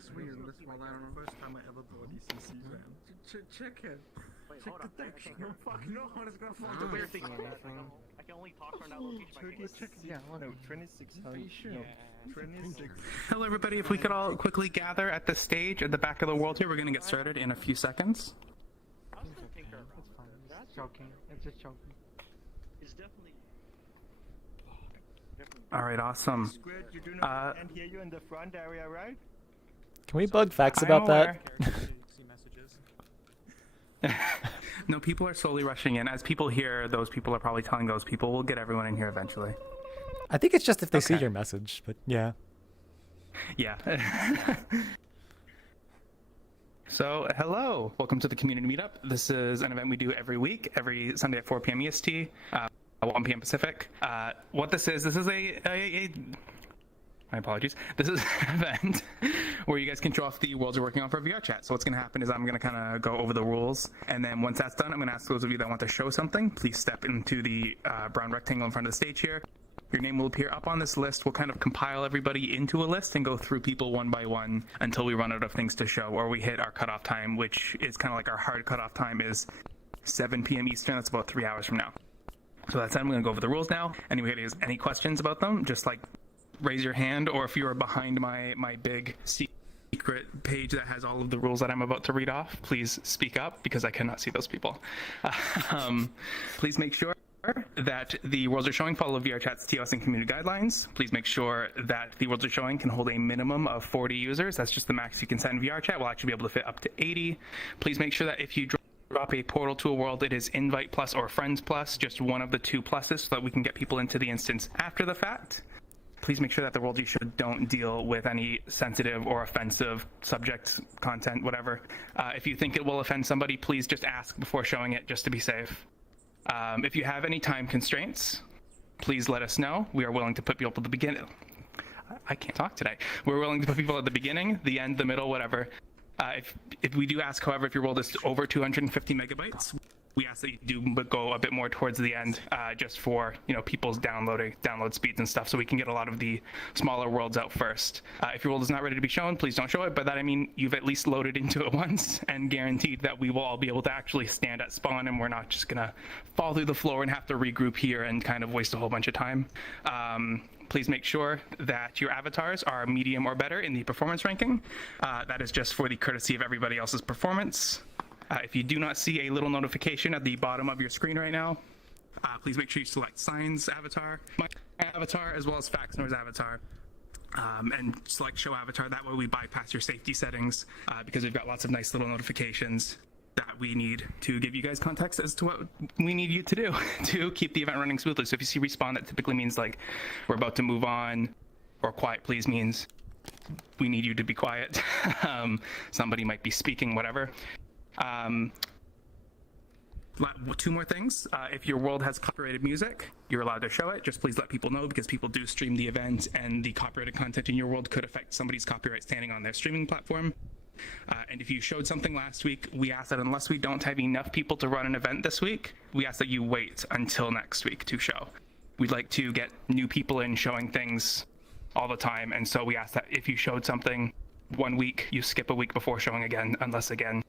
swear you list while I don't know. First time I ever bought ECC, man. Check it. Wait, Check hold the on. deck. No fuck, no one is gonna fall The to weird this. thing is I can only talk from that location. Yeah, what? No, 2600. Are you sure? No, 26. Hello everybody, if we could all quickly gather at the stage at the back of the world here, we're going to get started in a few seconds. I was gonna tinker around. It's fine. It's joking. It's just joking. It's definitely. Alright, awesome. Squid, you do not can't hear you in the front area, right? Can we bug facts I'm about aware. that? No, people are slowly rushing in. As people hear, those people are probably telling those people. We'll get everyone in here eventually. I think it's just if they see Okay. your message, but yeah. Yeah. So, hello. Welcome to the Community Meetup. This is an event we do every week, every Sunday at 4 p.m. EST, 1 p.m. Pacific. What this is my apologies. This is an event where you guys can show off the worlds you're working on for VRChat. So what's going to happen is I'm going to kind of go over the rules, and then once that's done, I'm going to ask those of you that want to show something, please step into the brown rectangle in front of the stage here. Your name will appear up on this list. We'll kind of compile everybody into a list and go through people one by one until we run out of things to show, or we hit our cutoff time, which is kind of like our hard cutoff time is 7 p.m. Eastern. That's about 3 hours from now. So that's it. I'm going to go over the rules now. Anybody has any questions about them, just like raise your hand, or if you are behind my big secret page that has all of the rules that I'm about to read off, please speak up because I cannot see those people. Please make sure that the worlds are showing follow VRChat's TOS and community guidelines. Please make sure that the worlds are showing can hold a minimum of 40 users. That's just the max you can send VRChat. We'll actually be able to fit up to 80. Please make sure that if you drop a portal to a world, it is invite plus or friends plus, just one of the two pluses, so that we can get people into the instance after the fact. Please make sure that the world you show don't deal with any sensitive or offensive subject, content, whatever. If you think it will offend somebody, please just ask before showing it, just to be safe. If you have any time constraints, please let us know. We are willing to put people at the beginning. I can't talk today. We're willing to put people at the beginning, the end, the middle, whatever. If we do ask, however, if your world is over 250 megabytes, we ask that you do go a bit more towards the end, just for people's download speeds and stuff, so we can get a lot of the smaller worlds out first. If your world is not ready to be shown, please don't show it. By that I mean you've at least loaded into it once and guaranteed that we will all be able to actually stand at spawn, and we're not just gonna fall through the floor and have to regroup here and kind of waste a whole bunch of time. Please make sure that your avatars are medium or better in the performance ranking. That is just for the courtesy of everybody else's performance. If you do not see a little notification at the bottom of your screen right now, please make sure you select Cyan's avatar, my avatar, as well as Faxnor's avatar, and select Show Avatar. That way we bypass your safety settings, because we've got lots of nice little notifications that we need to give you guys context as to what we need you to do to keep the event running smoothly. So if you see respawn, that typically means like we're about to move on, or quiet please means we need you to be quiet. Somebody might be speaking, whatever. Two more things. If your world has copyrighted music, you're allowed to show it. Just please let people know, because people do stream the event, and the copyrighted content in your world could affect somebody's copyright standing on their streaming platform. And if you showed something last week, we ask that unless we don't have enough people to run an event this week, we ask that you wait until next week to show. We'd like to get new people in showing things all the time, and so we ask that if you showed something 1 week, you skip a week before showing again, unless again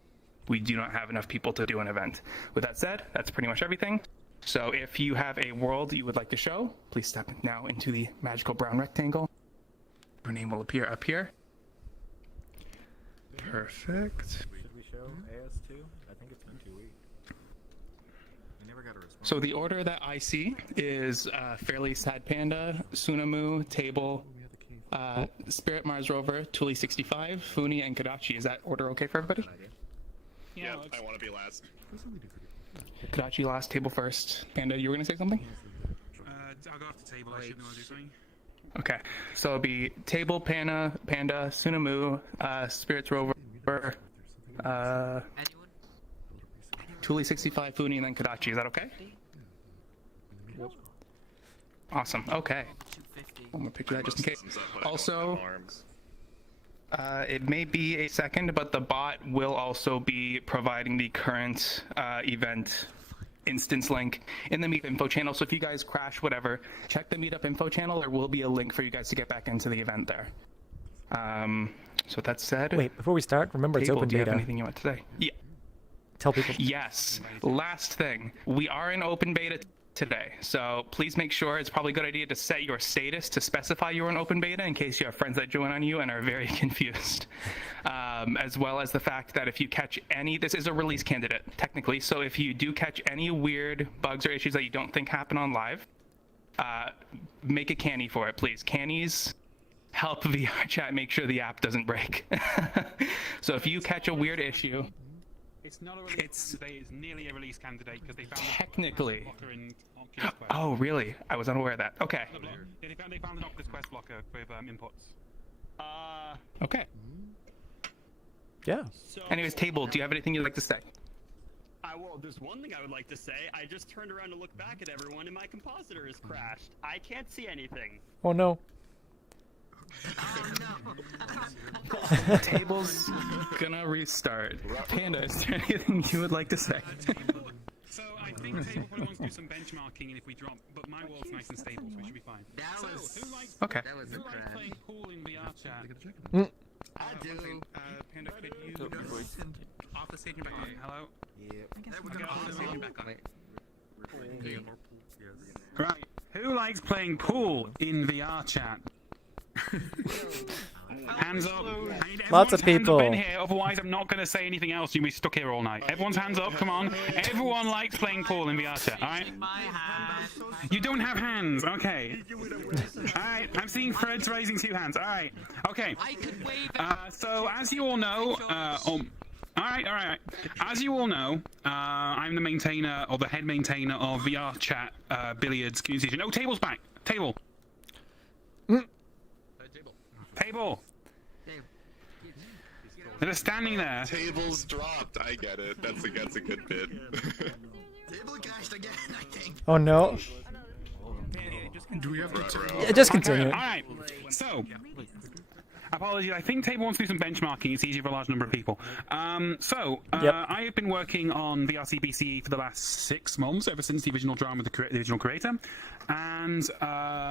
we do not have enough people to do an event. With that said, that's pretty much everything. So if you have a world you would like to show, please step now into the magical brown rectangle. Your name will appear up here. Perfect. Should we show AS2? I think it's been 2 weeks. We never got a response. So the order that I see is Fairly Sad Panda, Sunamu, Table, Spirit Mars Rover, Tuli 65, Funi, and Kadachi. Is that order okay for everybody? Yeah, I want to be last. Kadachi last, Table first. Panda, you were going to say something? I'll go off the table. I should know what you're saying. Okay, so it'll be Table, Panda, Sunamu, Spirits Rover, Tuli 65, Funi, and then Kadachi. Is that okay? Awesome. Okay. I'm gonna picture that just in case. Also, it may be a second, but the bot will also be providing the current event instance link in the Meetup info channel. So if you guys crash, whatever, check the Meetup info channel. There will be a link for you guys to get back into the event there. So with that said, Wait, before we start, remember it's Table, open do you have beta. anything you want to say? Yeah. Tell people. Yes. Last thing, we are in open beta today, so please make sure. It's probably a good idea to set your status to specify you're in open beta in case you have friends that join on you and are very confused. As well as the fact that if you catch any, this is a release candidate technically, so if you do catch any weird bugs or issues that you don't think happen on live, make a canny for it, please. Cannies help VRChat make sure the app doesn't break. So if you catch a weird issue, it's not a release candidate, it's nearly a release candidate because they found technically. a blocker in Oculus Quest. Oh, really? I was unaware of that. Okay. They found an Oculus Quest blocker with inputs. Okay. Yeah. Anyways, Table, do you have anything you'd like to say? Well, there's one thing I would like to say. I just turned around to look back at everyone and my compositor has crashed. I can't see anything. Oh no. Table's gonna restart. Panda, is there anything you would like to say? So I think Table probably wants to do some benchmarking, and if we drop, but my world's nice and stable, so we should be fine. Who likes playing pool in VRChat? I do. Panda, could you off the stage and back on? Hello? We're gonna off the stage and back on. Right. Who likes playing pool in VRChat? Hands up. Lots of Hands people. up in here, otherwise I'm not going to say anything else. You'll be stuck here all night. Everyone's hands up, come on. Everyone likes playing pool in VRChat, alright? You don't have hands, okay. Alright, I'm seeing Fred's raising 2 hands, alright. Okay. So, as you all know, Alright. As you all know, I'm the maintainer, or the head maintainer of VRChat Billiards community. No, Table's back. Table. Table. They're standing there. Tables dropped. I get it. That's a good bit. Table crashed again, I think. Oh no. Do we have to Yeah, just continue. Alright, so, apologies, I think Table wants to do some benchmarking. It's easier for a large number of people. I have been working on VRCBCE for the last 6 months, ever since the original drama with the original creator. And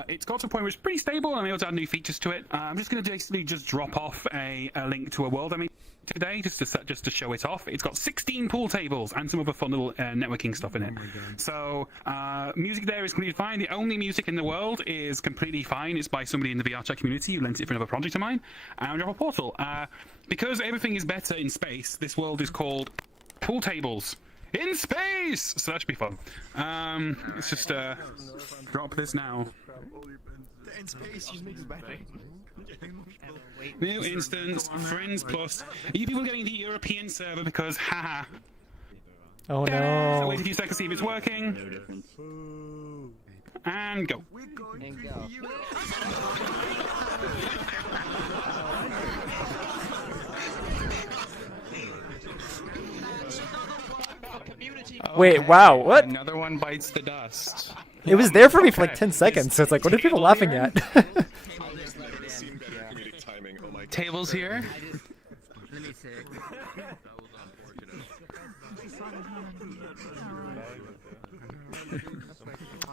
it's got to a point where it's pretty stable, and I'm able to add new features to it. I'm just going to basically just drop off a link to a world I made today, just to show it off. It's got 16 pool tables and some other fun little networking stuff in it. So music there is completely fine. The only music in the world is completely fine. It's by somebody in the VRChat community who lent it for another project of mine. And drop a portal. Because everything is better in space, this world is called Pool Tables in Space! So that should be fun. Let's just drop this now. in space? New instance, friends plus. Are you people getting the European server because, haha. Oh no. Wait a few seconds to see if it's working. And go. Wait, wow, what? Another one bites the dust. It was there for me for like 10 seconds, so it's like, what are people laughing at? Tables here. Let me see.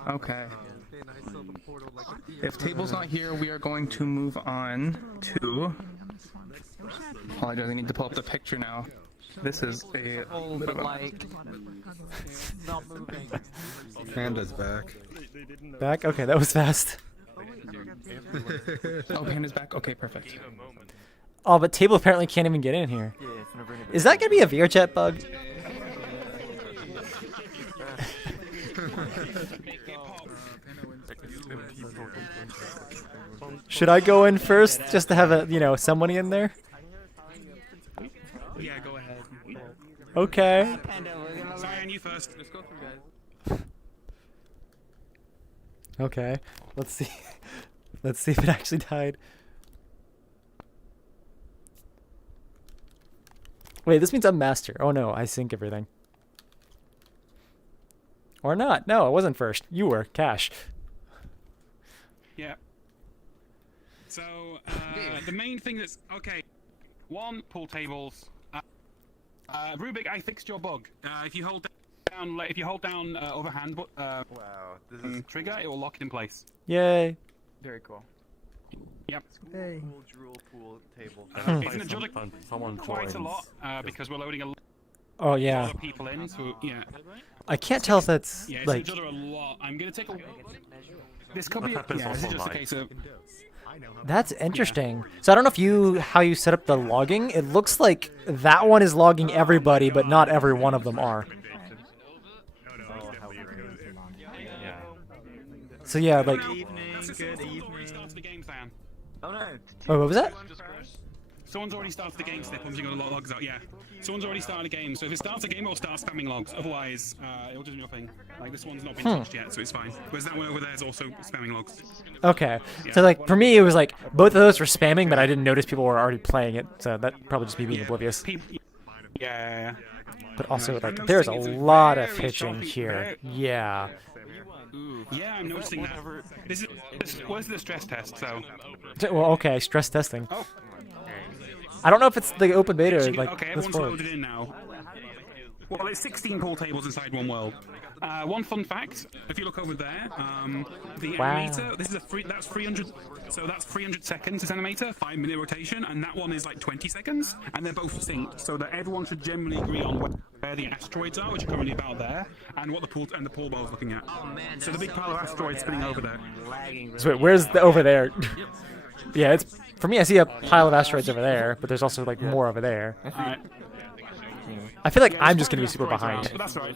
Okay. If Table's not here, we are going to move on to... Apologize, I need to pull up the picture now. This is a little bit of a... Not moving. Panda's back. Back? Okay, that was fast. Oh, Panda's back? Okay, perfect. Oh, but Table apparently can't even get in here. Is that gonna be a VRChat bug? Should I go in first just to have a, you know, somebody in there? Yeah, go ahead. Okay. Cyan, you first. Let's go through, guys. Okay. Let's see. Let's see if it actually died. Wait, this means I'm master. Oh no, I sync everything. Or not. No, I wasn't first. You were. Cash. Yeah. So, the main thing that's... Okay. 1, pool tables. Rubik, I fixed your bug. If you hold down other hand Wow, this is trigger, it will lock it in place. Yay. Very cool. Yep. Hey. It's in a Judder quite a lot because we're loading a lot Oh yeah. of people in. So yeah. I can't tell if that's Yeah, it's like. in Judder a lot. I'm gonna take a. This could be. Yeah, this is just a case of. That's interesting. So I don't know how you set up the logging. It looks like that one is logging everybody, but not every one of them are. So yeah, like. Good evening. The game, Sam. Oh no. Oh, what was that? Someone's already started the game, Snip. Once you got the logs out, yeah. Someone's already started a game, so if it starts a game, it'll start spamming logs. Otherwise, it'll just do nothing. Like, this one's not been touched yet, so it's fine. Whereas that one over there is also spamming logs. Okay. So, like, for me, it was like, both of those were spamming, but I didn't notice people were already playing it, so that probably just me being oblivious. Yeah. But also, like, there's a lot of pitching here. Yeah. Yeah, I'm noticing that. This is the stress test, so... Well, okay, stress testing. Oh. I don't know if it's the open beta or, like, okay, this everyone's forward. loaded in now. Well, it's 16 pool tables inside one world. One fun fact: if you look over there, the animator. This is that's 300. So that's 300 seconds. This animator, 5-minute rotation, and that one is like 20 seconds, and they're both synced, so that everyone should generally agree on where the asteroids are, which are currently about there, and what the pool bar is looking at. So the big pile of asteroids spinning over there. So wait, where's the over there? Yeah, it's for me. I see a pile of asteroids over there, but there's also like more over there. Alright. I feel like I'm just gonna be super behind. But that's right.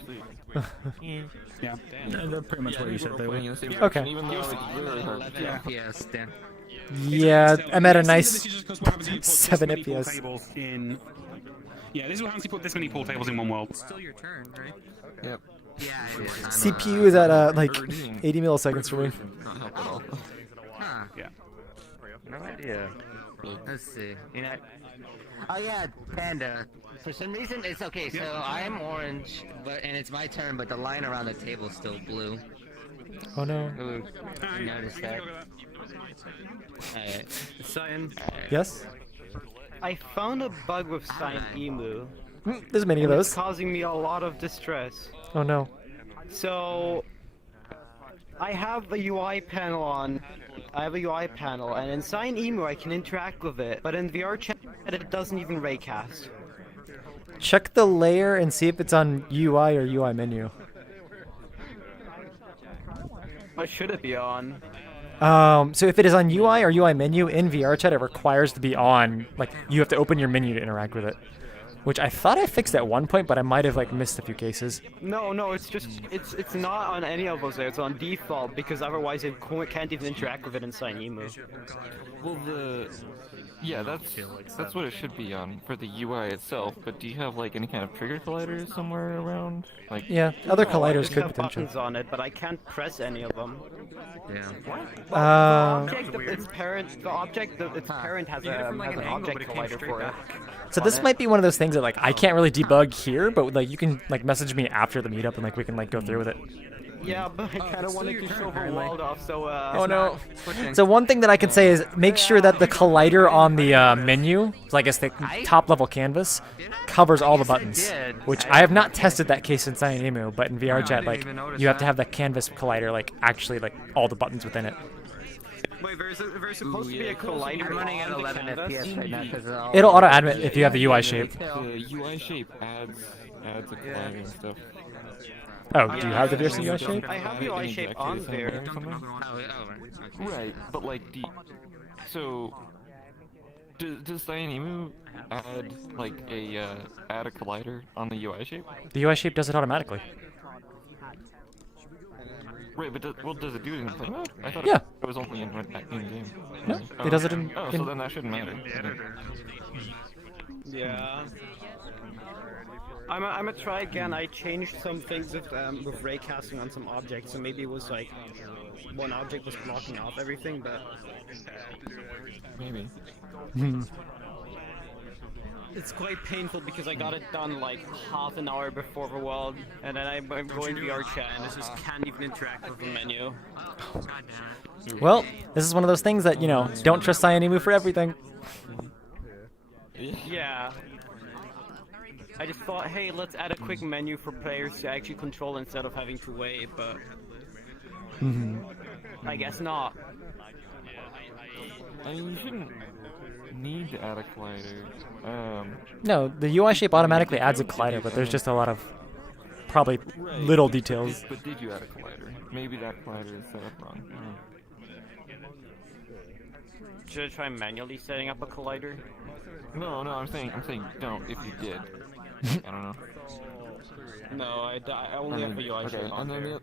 Yeah. They're pretty much where you said they were. Okay. Yes, Dan. Yeah, I'm at a nice This is just 'cause what happens if you put this 7 many pool FPS. tables in. Yeah, this is what happens if you put this many pool tables in one world. Still your turn, right? Yep. Yeah. CPU is at like 80 milliseconds for me. Not help at all. Huh. Yeah. No idea. Let's see. You know. Oh yeah, Panda. For some reason, it's okay. So I'm orange, and it's my turn, but the line around the table is still blue. Oh no. Ooh, you noticed that? Alright. Cyan. Yes. I found a bug with CyanEmu. There's many of and it's those. causing me a lot of distress. Oh no. So I have a UI panel on. I have a UI panel, and in CyanEmu I can interact with it, but in VRChat it doesn't even raycast. Check the layer and see if it's on UI or UI menu. What should it be on? So if it is on UI or UI menu in VRChat, it requires to be on. Like you have to open your menu to interact with it, which I thought I fixed at one point, but I might have like missed a few cases. No, it's just it's not on any of those. It's on default because otherwise it can't even interact with it in CyanEmu. Well, yeah, that's what it should be on for the UI itself. But do you have like any kind of trigger collider somewhere around? Like Yeah, other colliders I could have potentially. buttons on it, but I can't press any of them. Yeah. Its parent has an object collider for it. So this might be one of those things that like I can't really debug here, but like you can like message me after the meetup and like we can like go through with it. Yeah, but I kind of wanted to show the walled off, so Oh no. So one thing that I can say is make sure that the collider on the menu, so I guess the top level canvas, covers all the buttons. Which I have not tested that case in CyanEmu, but in VRChat like you have to have the canvas collider like actually like all the buttons within it. Wait, there's supposed to be a collider. I'm running at 11 FPS right now because It'll auto admit if you have the UI shape. the UI shape adds a collider and stuff. Oh, do you have the VRC UI shape? I have UI shape on there. Right, but like so does CyanEmu add like add a collider on the UI shape? The UI shape does it automatically. Right, but does it do it in play mode? I thought Yeah. it was only in game. No, it does it in. Oh, so then that shouldn't matter. Yeah. I'm gonna try again. I changed some things with raycasting on some objects, so maybe it was like one object was blocking off everything, but Maybe. it's quite painful because I got it done like half an hour before the world, and then I'm going to VRChat and it just can't even interact with the menu. Well, this is one of those things that, you know, don't trust CyanEmu for everything. Yeah. I just thought, hey, let's add a quick menu for players to actually control instead of having to wait, but I guess not. I mean, you shouldn't need to add a collider. No, the UI shape automatically adds a collider, but there's just a lot of probably little details. But did you add a collider? Maybe that collider is set up wrong. Should I try manually setting up a collider? No, I'm saying don't if you did. I don't know. No, I only have a UI shape on there.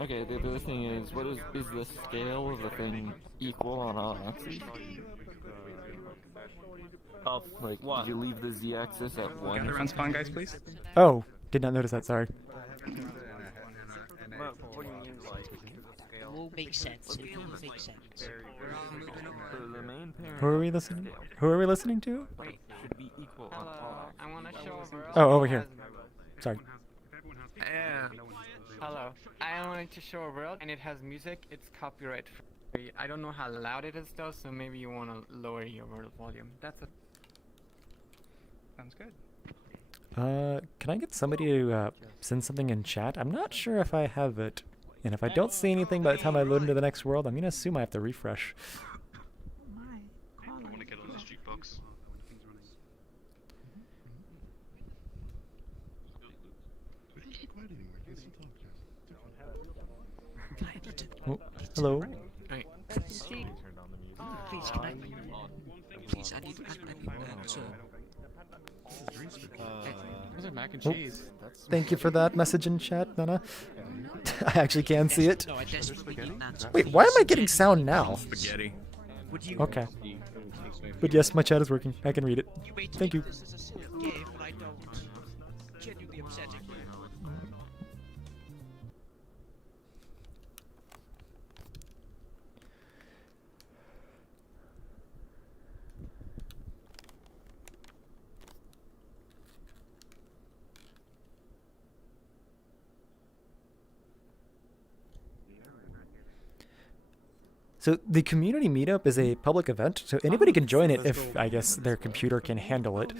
Okay, the other thing is, what is the scale of the thing equal on all axes? Of Like, what? did you leave the z-axis at 1? Gather around spawn, guys, please. Oh, did not notice that, sorry. What do you mean, like, scale? Will make sense. It will make sense. The main parent Who are we listening? Who are we listening to? should be equal on all axes. I want to show a world. Oh, over here. Sorry. Hello. I wanted to show a world, and it has music. It's copyright free. I don't know how loud it is though, so maybe you want to lower your world volume. That's it. Sounds good. Can I get somebody to send something in chat? I'm not sure if I have it. And if I don't see anything by the time I load into the next world, I'm gonna assume I have to refresh. I want to get on this jukebox. Oh, hello. Right. Please, can I? Please, I need to add my so. Those are mac and Oh, cheese. thank you for that message in chat, Nana. I actually can see it. No, I desperately need an answer. Wait, why am I getting sound now? Spaghetti. Would you? Okay. But yes, my chat is working. I can read it. Thank you. This is a silly game, but I don't. Genuinely upsetting. So the community meetup is a public event, so anybody can join it if, I guess, their computer can handle it.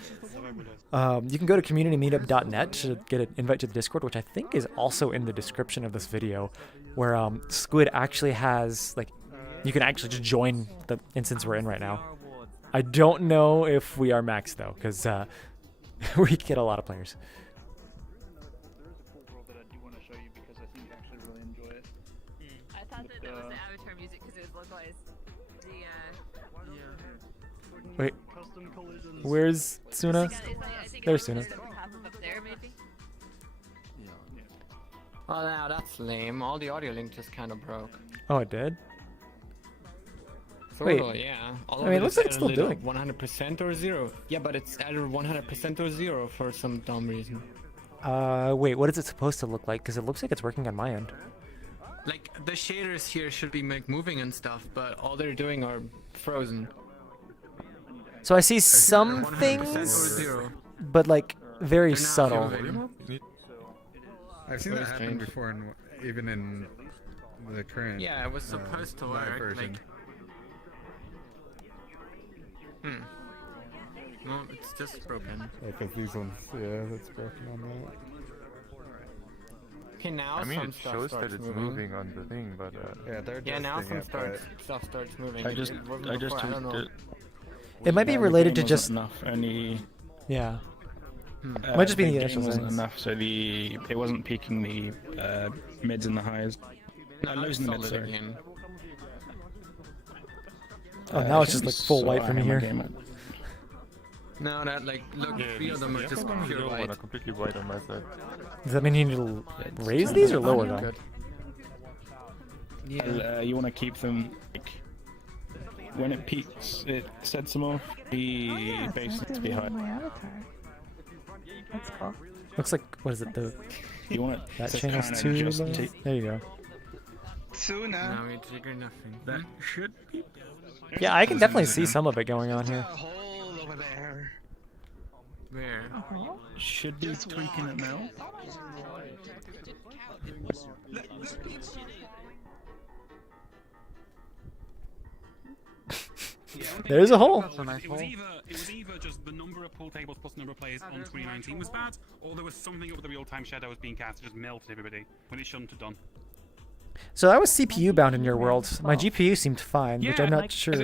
You can go to communitymeetup.net to get an invite to the Discord, which I think is also in the description of this video, where Squid actually has, like, you can actually just join the instance we're in right now. I don't know if we are max, though, because we get a lot of players. I thought that it was the avatar music because it was localized. Wait, where's Suna? There's Suna. Up there, maybe? Well, now that's lame. All the audio link just kind of broke. Oh, it did? Sort Wait. of, yeah. All I mean, it looks like it's still doing. 100% or 0. Yeah, but it's either 100% or 0 for some dumb reason. Wait, what is it supposed to look like? Because it looks like it's working on my end. Like, the shaders here should be moving and stuff, but all they're doing are frozen. So I see some 100% or things, 0. but like very They're not subtle. moving. I've seen Very that happen strange. before, even in the current. Yeah, it was supposed to live work. version. Like, no, it's just broken. Because these ones, yeah, that's broken on that. Okay, now I mean, some it stuff shows starts that it's moving. moving on the thing, but Yeah, they're Yeah, now testing some it, stuff starts moving. I It just wasn't before, I don't know. tweaked it. It might be related to just Any yeah. Might just be the initial wasn't settings. enough, so it wasn't peaking the mids and the highs. No, Losing the mids, solid sorry. again. Oh, now it's just like full white from here. No, that like look, 3 of them are just pure white. Completely white on my side. Does that mean you need to raise these or lower them? Yeah. You want to keep them like, when it peaks, it sets them off. The base needs to be high. That's cool. Looks like, what is it, the You want it that to channel's kinda too just low? take- There you go. Suna. Now we trigger nothing. That should be. Yeah, I can definitely see some of it going on here. Hole over there. Where? Should be tweaking it now. There's a hole. It was either just the number of pool tables plus number of players on 2019 was bad, or there was something up with the real-time shadows being cast that just melted everybody when it shouldn't have done. So I was CPU bound in your world. My GPU seemed fine, which I'm not sure.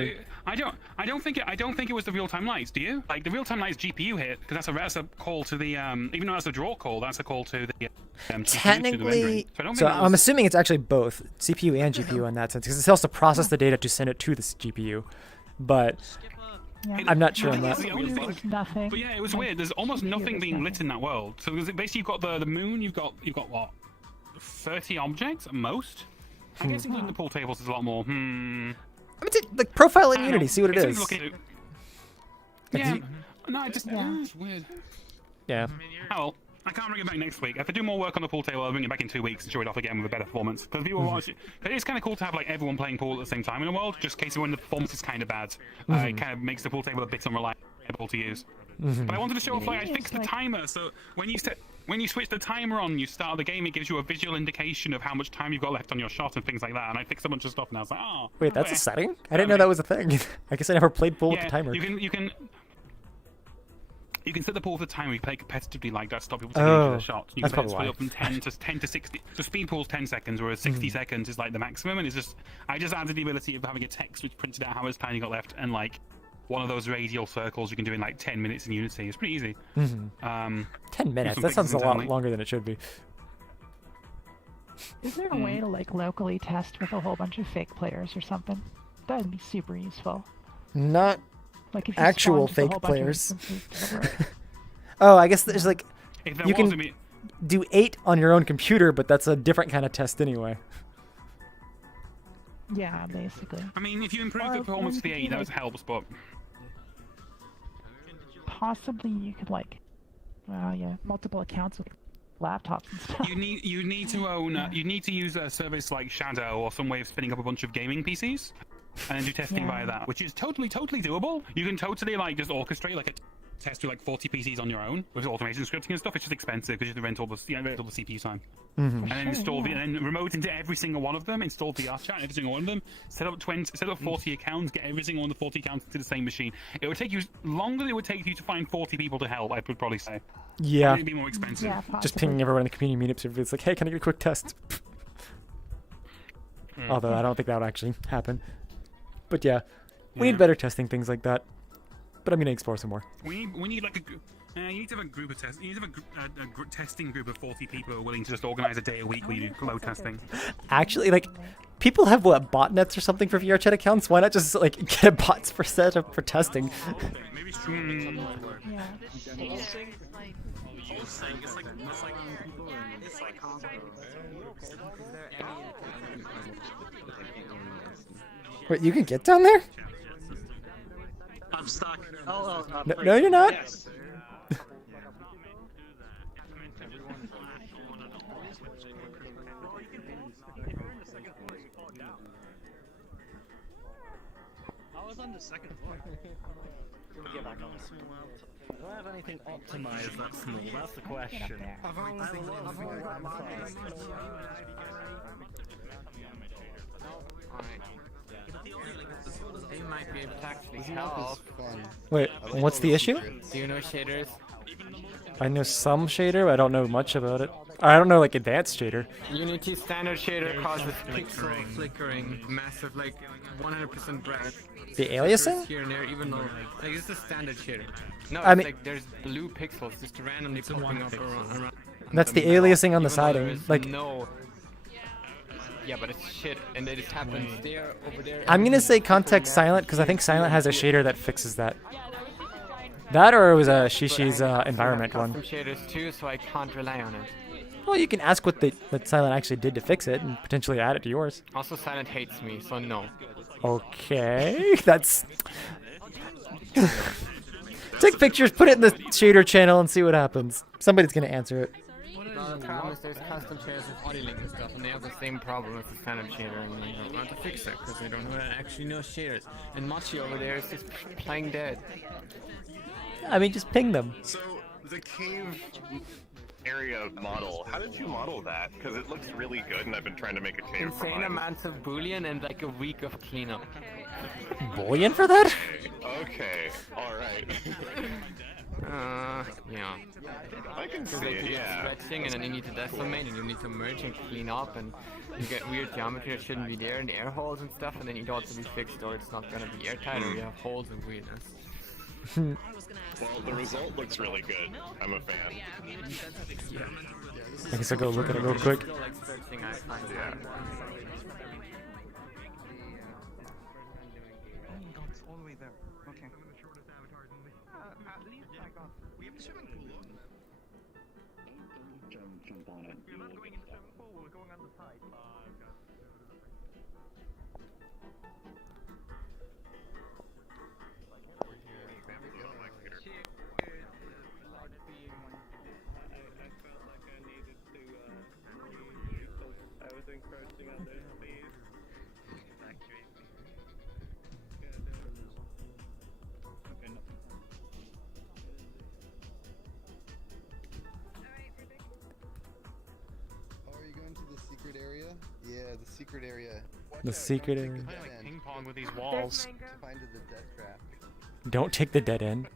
I don't think it was the real-time lights. Do you? Like the real-time lights GPU hit because that's a call to the even though that's a draw call, that's a call to the CPU, Technically, to the so I'm assuming it's actually both CPU and GPU in that sense because it helps to process the data to send it to the GPU, but I'm not sure on that. Nothing. But yeah, it was weird. There's almost nothing being lit in that world. So basically, you've got the moon. You've got what? 30 objects at most. I guess including the pool tables is a lot more. I mean, like profile in Unity, see what it is. Yeah. No, it's weird. Yeah. Oh, well, I can't bring it back next week. If I do more work on the pool table, I'll bring it back in 2 weeks and show it off again with a better performance. Because people watch it. It's kind of cool to have like everyone playing pool at the same time in the world, just in case when the performance is kind of bad. It kind of makes the pool table a bit unreliable to use. But I wanted to show off, like, I fixed the timer, so when you switch the timer on, you start the game, it gives you a visual indication of how much time you've got left on your shot and things like that. And I fixed a bunch of stuff, and I was like, oh. Wait, that's a setting? I didn't know that was a thing. I guess I never played pool with the timer. You can set the pool for the timer. You play competitively like that, stop people taking each other's shots. You can set it split up from 10 to 60. So speed pool's 10 seconds, whereas 60 seconds is like the maximum. And I just added the ability of having a text which printed out how much time you got left, and like one of those radial circles you can do in like 10 minutes in Unity. It's pretty easy. 10 minutes? That sounds a lot longer than it should be. Is there a way to like locally test with a whole bunch of fake players or something? That would be super useful. Not like if you actual spawned fake just a whole bunch of players. instances. Oh, I guess there's like If you can do 8 on your own computer, but that's a different kind of test anyway. Yeah, basically. I mean, if you improve the performance of the 8, that helps, but possibly you could like, well, yeah, multiple accounts with laptops and stuff. you need to own you need to use a service like Shadow or some way of spinning up a bunch of gaming PCs and then do testing via that, which is totally doable. You can totally like just orchestrate like a test with like 40 PCs on your own with automation scripting and stuff. It's just expensive because you have to rent all the CPU time. And then install and then remote into every single one of them, install VRChat every single one of them, set up 40 accounts, get every single one of the 40 accounts to the same machine. It would take you longer than it would take you to find 40 people to help, I would probably say. Yeah. It'd be more expensive. Just pinging everyone in the community meetup server. It's like, hey, can I get a quick test? Although I don't think that would actually happen. But yeah, we need better testing things like that. But I'm gonna explore some more. We need like you need to have a group of test. You need to have a testing group of 40 people who are willing to just organize a day a week where you do load testing. Actually, like, people have what, botnets or something for VRChat accounts? Why not just like get bots for setup for testing? Maybe Wait, you can get down there? I'm stuck. No, you're not. Yes. I was on the second floor. Get back on. Do I have anything optimized that's small? That's the question. They might be able to actually help. Wait, what's the issue? Do you know shaders? I know some shader, but I don't know much about it. I don't know like advanced shader. Unity standard shader causes pixel flickering, massive, like 100% breadth. The aliasing? Here and there, even though like it's a standard shader. No, I it's mean, like there's blue pixels just randomly popping up around. That's the aliasing on the siding. Like, no. Yeah, but it's shit, and it just happens there, over there. I'm gonna say context silent because I think silent has a shader that fixes that. That or it was a Shishi's environment one. Shaders too, so I can't rely on it. Well, you can ask what silent actually did to fix it and potentially add it to yours. Also, silent hates me, so no. Okay, that's. Take pictures, put it in the shader channel, and see what happens. Somebody's gonna answer it. The problem is there's custom shaders with body link and stuff, and they have the same problem with the standard shader, and they don't know how to fix that because they don't know how to actually know shaders. And Machi over there is just playing dead. I mean, just ping them. So the cave area model, how did you model that? Because it looks really good, and I've been trying to make a cave for Insane mine. amounts of boolean and like a week of cleanup. Boolean for that? Okay, alright. Yeah. I can Because see like it, you get yeah. stretching and then you need to decimate and you need to merge and clean up and you get weird geometry that shouldn't be there and air holes and stuff and then you don't have to be fixed or it's not gonna be airtight or you have holes and weirdness. Well, the result looks really good. I'm a fan. I guess I'll go look at it real quick. Still like stretching, I find Yeah. All the way there. Okay. At least I got. We have the swimming pool on. Jump on it. We're not going into the swimming pool. We're going on the side. I was encroaching on their space. Okay, no. Oh, are you going to the secret area? Yeah, the secret area. The secret area. I like ping pong with these walls. To find the death trap. Don't take the dead end.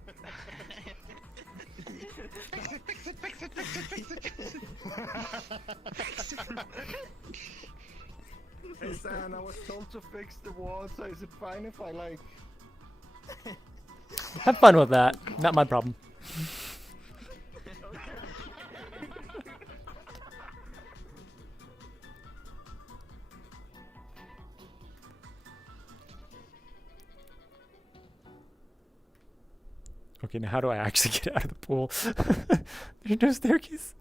Hey Stan, I was told to fix the wall, so is it fine if I like... Have fun with that. Not my problem. Okay, now how do I actually get out of the pool? There's no staircase.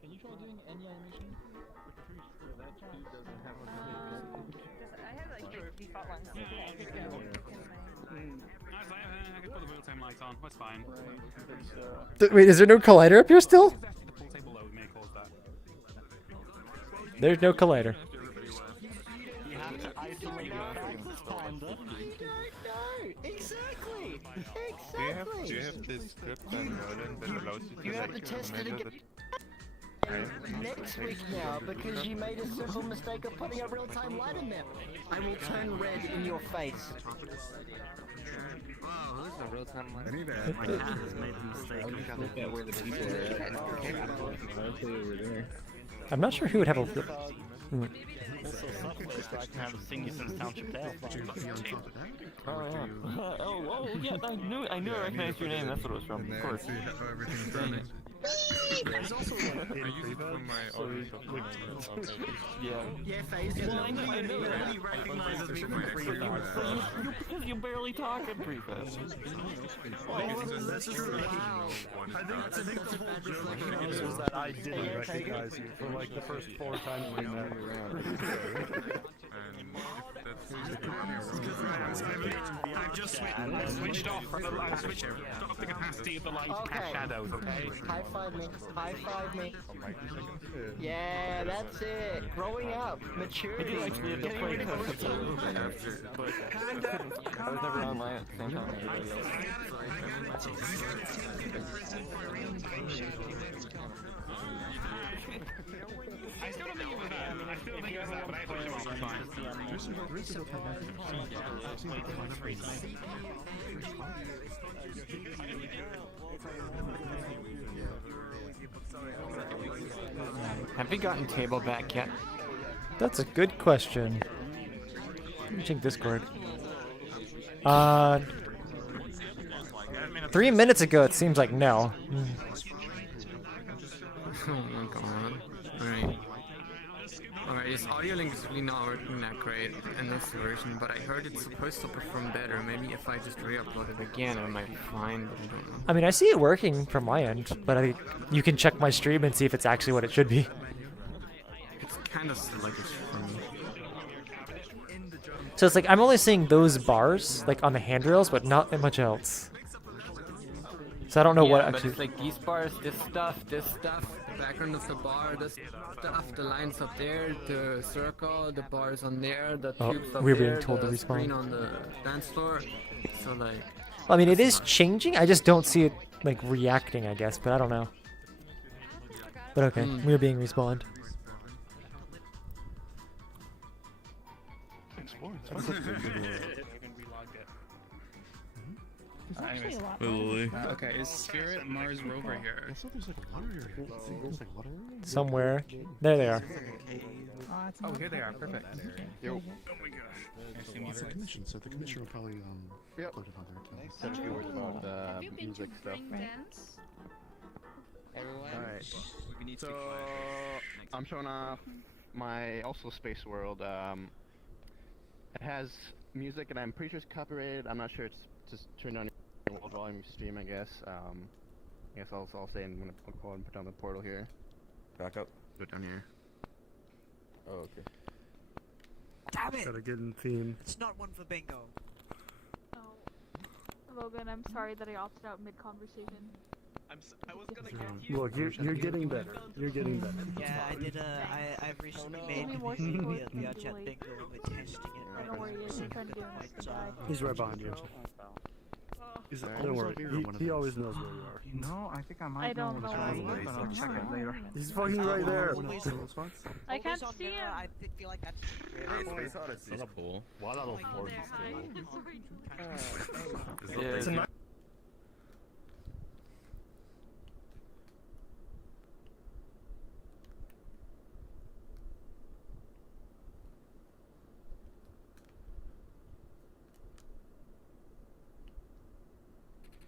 Can you try doing any animation? That dude doesn't have a I have like the default ones. I can put the real-time lights on. That's fine. Wait, is there no collider up here still? The pool table load may cause that. There's no collider. You have to isolate your facts, Panda. Exactly! Exactly! Do you have this script downloaded that allows you to You have to test it again next week now because you made a simple mistake of putting a real-time light in there. I will turn red in your face. Wow, who's the real-time I light? need to My cat has made a mistake. look at where the people are at. Over there. I'm not sure who would have a. Also, software so I can have a sing you some Township Tale. Oh yeah. Oh yeah. I knew I recognized your name. That's what it was from. And Of there, course. see how everything's running. There's also like I use it from my audio. Yeah. yeah, phase. Well, I know. Nobody recognizes me from Freefest. Because you barely talk in pre-fest. That's true. Wow. I think the whole joke is that I didn't recognize you for like the first 4 times we met. I've just switched off the capacity of the light to cast shadows, okay? High five me. High five me. Yeah, that's it. Growing up. Maturity. I did actually have to play Township Tale after, but I was never online at the same time. I still don't think it was that. I still think it was that, but I switched off. It's fine. Have we gotten table back yet? That's a good question. Let me check Discord. 3 minutes ago, it seems like no. Oh my god. Alright, this audio link is really not working that great in this version, but I heard it's supposed to perform better. Maybe if I just re-upload it again, it might be fine, but I don't know. I mean, I see it working from my end, but you can check my stream and see if it's actually what it should be. It's kind of sluggish for me. So it's like I'm only seeing those bars, like on the handrails, but not that much else. So I don't know what but actually. it's like these bars, this stuff, the background of the bar, this stuff, the lines up there, the circle, the bars on there, the tubes up we're there, being told to the respawn. screen on the dance floor. So like. I mean, it is changing. I just don't see it like reacting, I guess, but I don't know. But okay, we're being respawned. That's such a good world. There's actually a lot. Okay, is Spirit Mars rover here? I thought there's like a water area. There's like water area? Somewhere. There they are. Oh, here they are. Perfect. Yo. Oh my gosh. It's a commission, so the commissioner will probably upload it on their account. Said a few words about music stuff. Alright. So I'm showing off my also Space World. It has music, and I'm pretty sure it's copyrighted. I'm not sure. It's just turned on your world volume stream, I guess. I guess I'll say I'm gonna go ahead and put down the portal here. Back up. Put it down here. Oh, okay. Damn it! Gotta get in theme. It's not one for bingo. Logan, I'm sorry that I opted out mid-conversation. I was gonna get you. Look, you're getting better. You're getting better. Yeah, I did I've recently made the VRChat bingo and we're testing it right now. He's right behind you. Don't worry, he always knows where you are. No, I think I might know what's wrong, but I'll check it later. He's fucking right there. I can't see him. I feel like that's Space Odyssey. That's cool. Why not all four It's a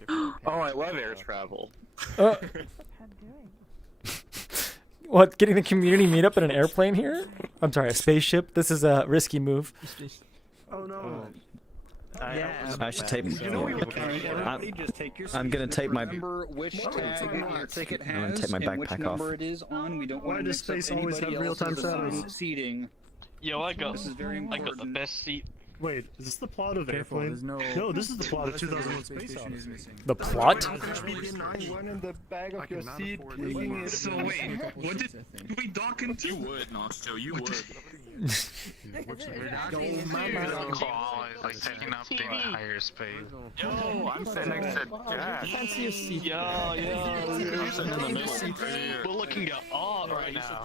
Oh, I love air travel. What, getting the community meetup in an airplane here? I'm sorry, a spaceship? This is a risky move. Oh no. I should tape. I'm gonna tape my. Remember which tag your ticket I'm gonna has take my and which backpack number off. it is on. We don't Why want to does mix up space always anybody have real-time else's status? seating. Yo, I got This is very the important. best seat. Wait, is this the plot of Careful, Airplane? there's no- No, this is the plot of 2001 Space Space Station is Odyssey. missing. The plot? One in the bag of your seat, kicking it. So wait, what did we dock into? You would, Nosto, you would. Like taking up the higher space. Yo, I'm sitting next to Jack. Fancy a seat. Yo. We're looking at art right now.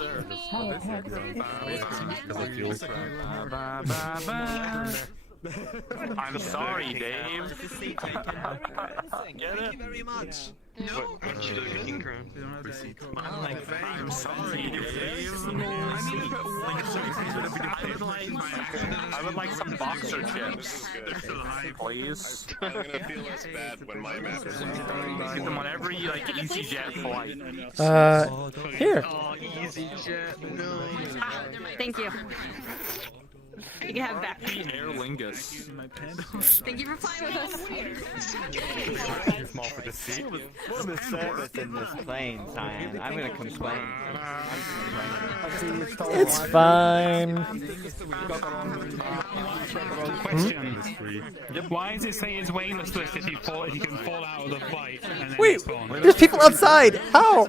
I'm sorry, Dave. Thank you very much. No, you do the King Crown. I'm sorry, Dave. I would like some boxer chips, please. I'm gonna feel less bad when my map is get them on every EasyJet flight. Here. EasyJet, no. Thank you. You can have it back. Aer Lingus. Thank you for flying with us. Too small for the seat. What the service in this plane, Cyan? I'm gonna complain. It's fine. Question. Why does it say it's weightless list if you can fall out of the flight and then Wait, respawn? there's people outside. How?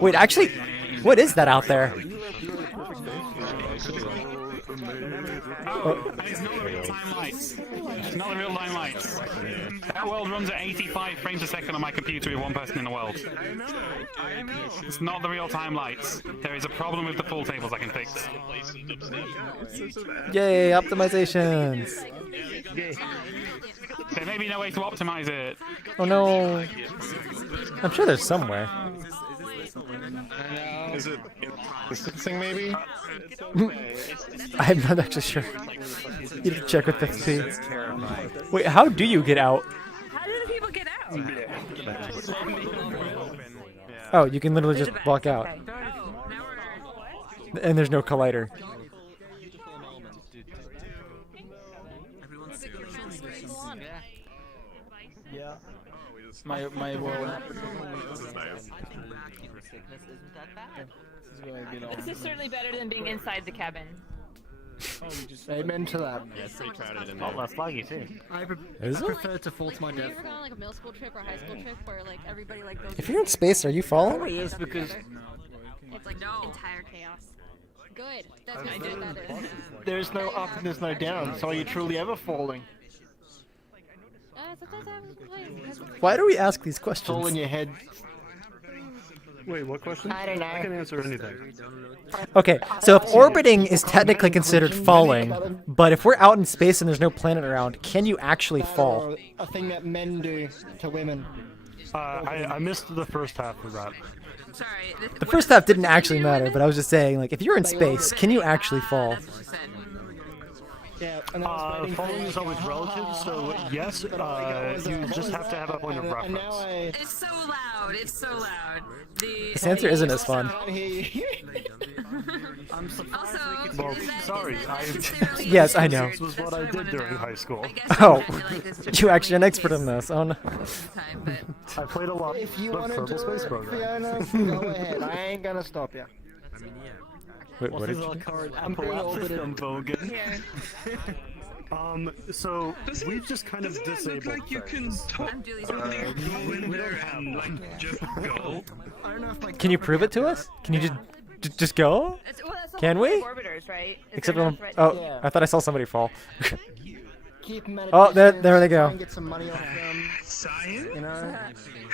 Wait, actually, what is that out there? It's not the real-time lights. It's not the real-time lights. That world runs at 85 frames a second on my computer with one person in the world. It's not the real-time lights. There is a problem with the full tables I can fix. Yay, optimizations. There may be no way to optimize it. Oh no. I'm sure there's somewhere. Is it distancing maybe? I'm not actually sure. You have to check with the feed. Wait, how do you get out? How do the people get out? Oh, you can literally just walk out. And there's no collider. Yeah. My world. This is certainly better than being inside the cabin. Amen to that. Yeah, it's pretty crowded in Oh, that's laggy too. I Is it? prefer to fall to my Have you death. ever gone on like a middle school trip or high school trip where like everybody like goes? If you're in space, are you falling? Yes, because It's like entire chaos. Good. That's what that is. there's no up and there's no down, so are you truly ever falling? Sometimes I have complaints because Why do we ask these It's all in questions? your head. Wait, what question? I don't know. I can answer anything. Okay, so if orbiting is technically considered falling, but if we're out in space and there's no planet around, can you actually fall? A thing that men do to women. I missed the first half of that. Sorry. The first half didn't actually matter, but I was just saying, like, if you're in space, can you actually fall? Yeah, falling is always relative, so yes, you just have to have a point of reference. It's so loud. It's so loud. This answer isn't as fun. Well, sorry, Yes, I know. This was what I did during high school. Oh, you actually an expert in this. Oh no. I played a lot If you of want to Kerbal do Space it, Program. Fiona, go ahead. I ain't gonna stop you. Wait, what did you I'm being orbited. So we've just kind of disabled like you can talk go in there and like just go. Can you prove it to us? Can you just go? Can we? Orbiters, right? Except on, oh, I thought I saw somebody fall. Keep them at a Oh, there distance, they go. try and get some money off them. Science? You know?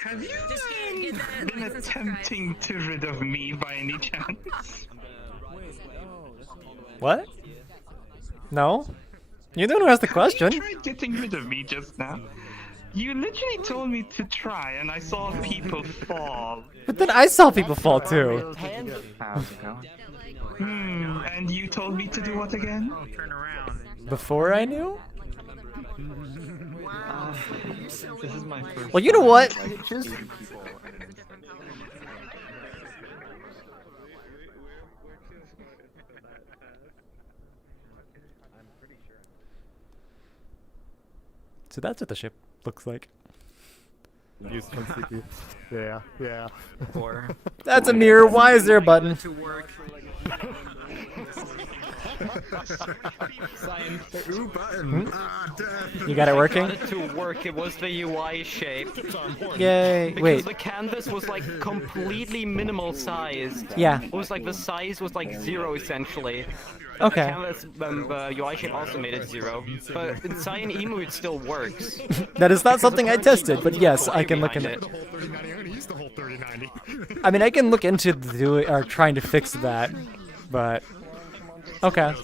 Have you been attempting to rid of me by any chance? What? No? You're the one who asked the question. You tried getting rid of me just now. You literally told me to try, and I saw people fall. But then I saw people fall too. And you told me to do what again? Turn around. Before I knew? This is my first. Well, you know what? So that's what the ship looks like. Yeah, yeah. That's a mirror. Why is there a button? Ooh, button. You got it working? It to work. It was the UI shape. Yay! Because Wait. the canvas was like completely minimal sized. Yeah. It was like the size was like 0 essentially. Okay. The canvas, UI shape also made it 0. But in CyanEmu it still works. That is not something I tested, but yes, I can look into it. I mean, I can look into trying to fix that, but okay.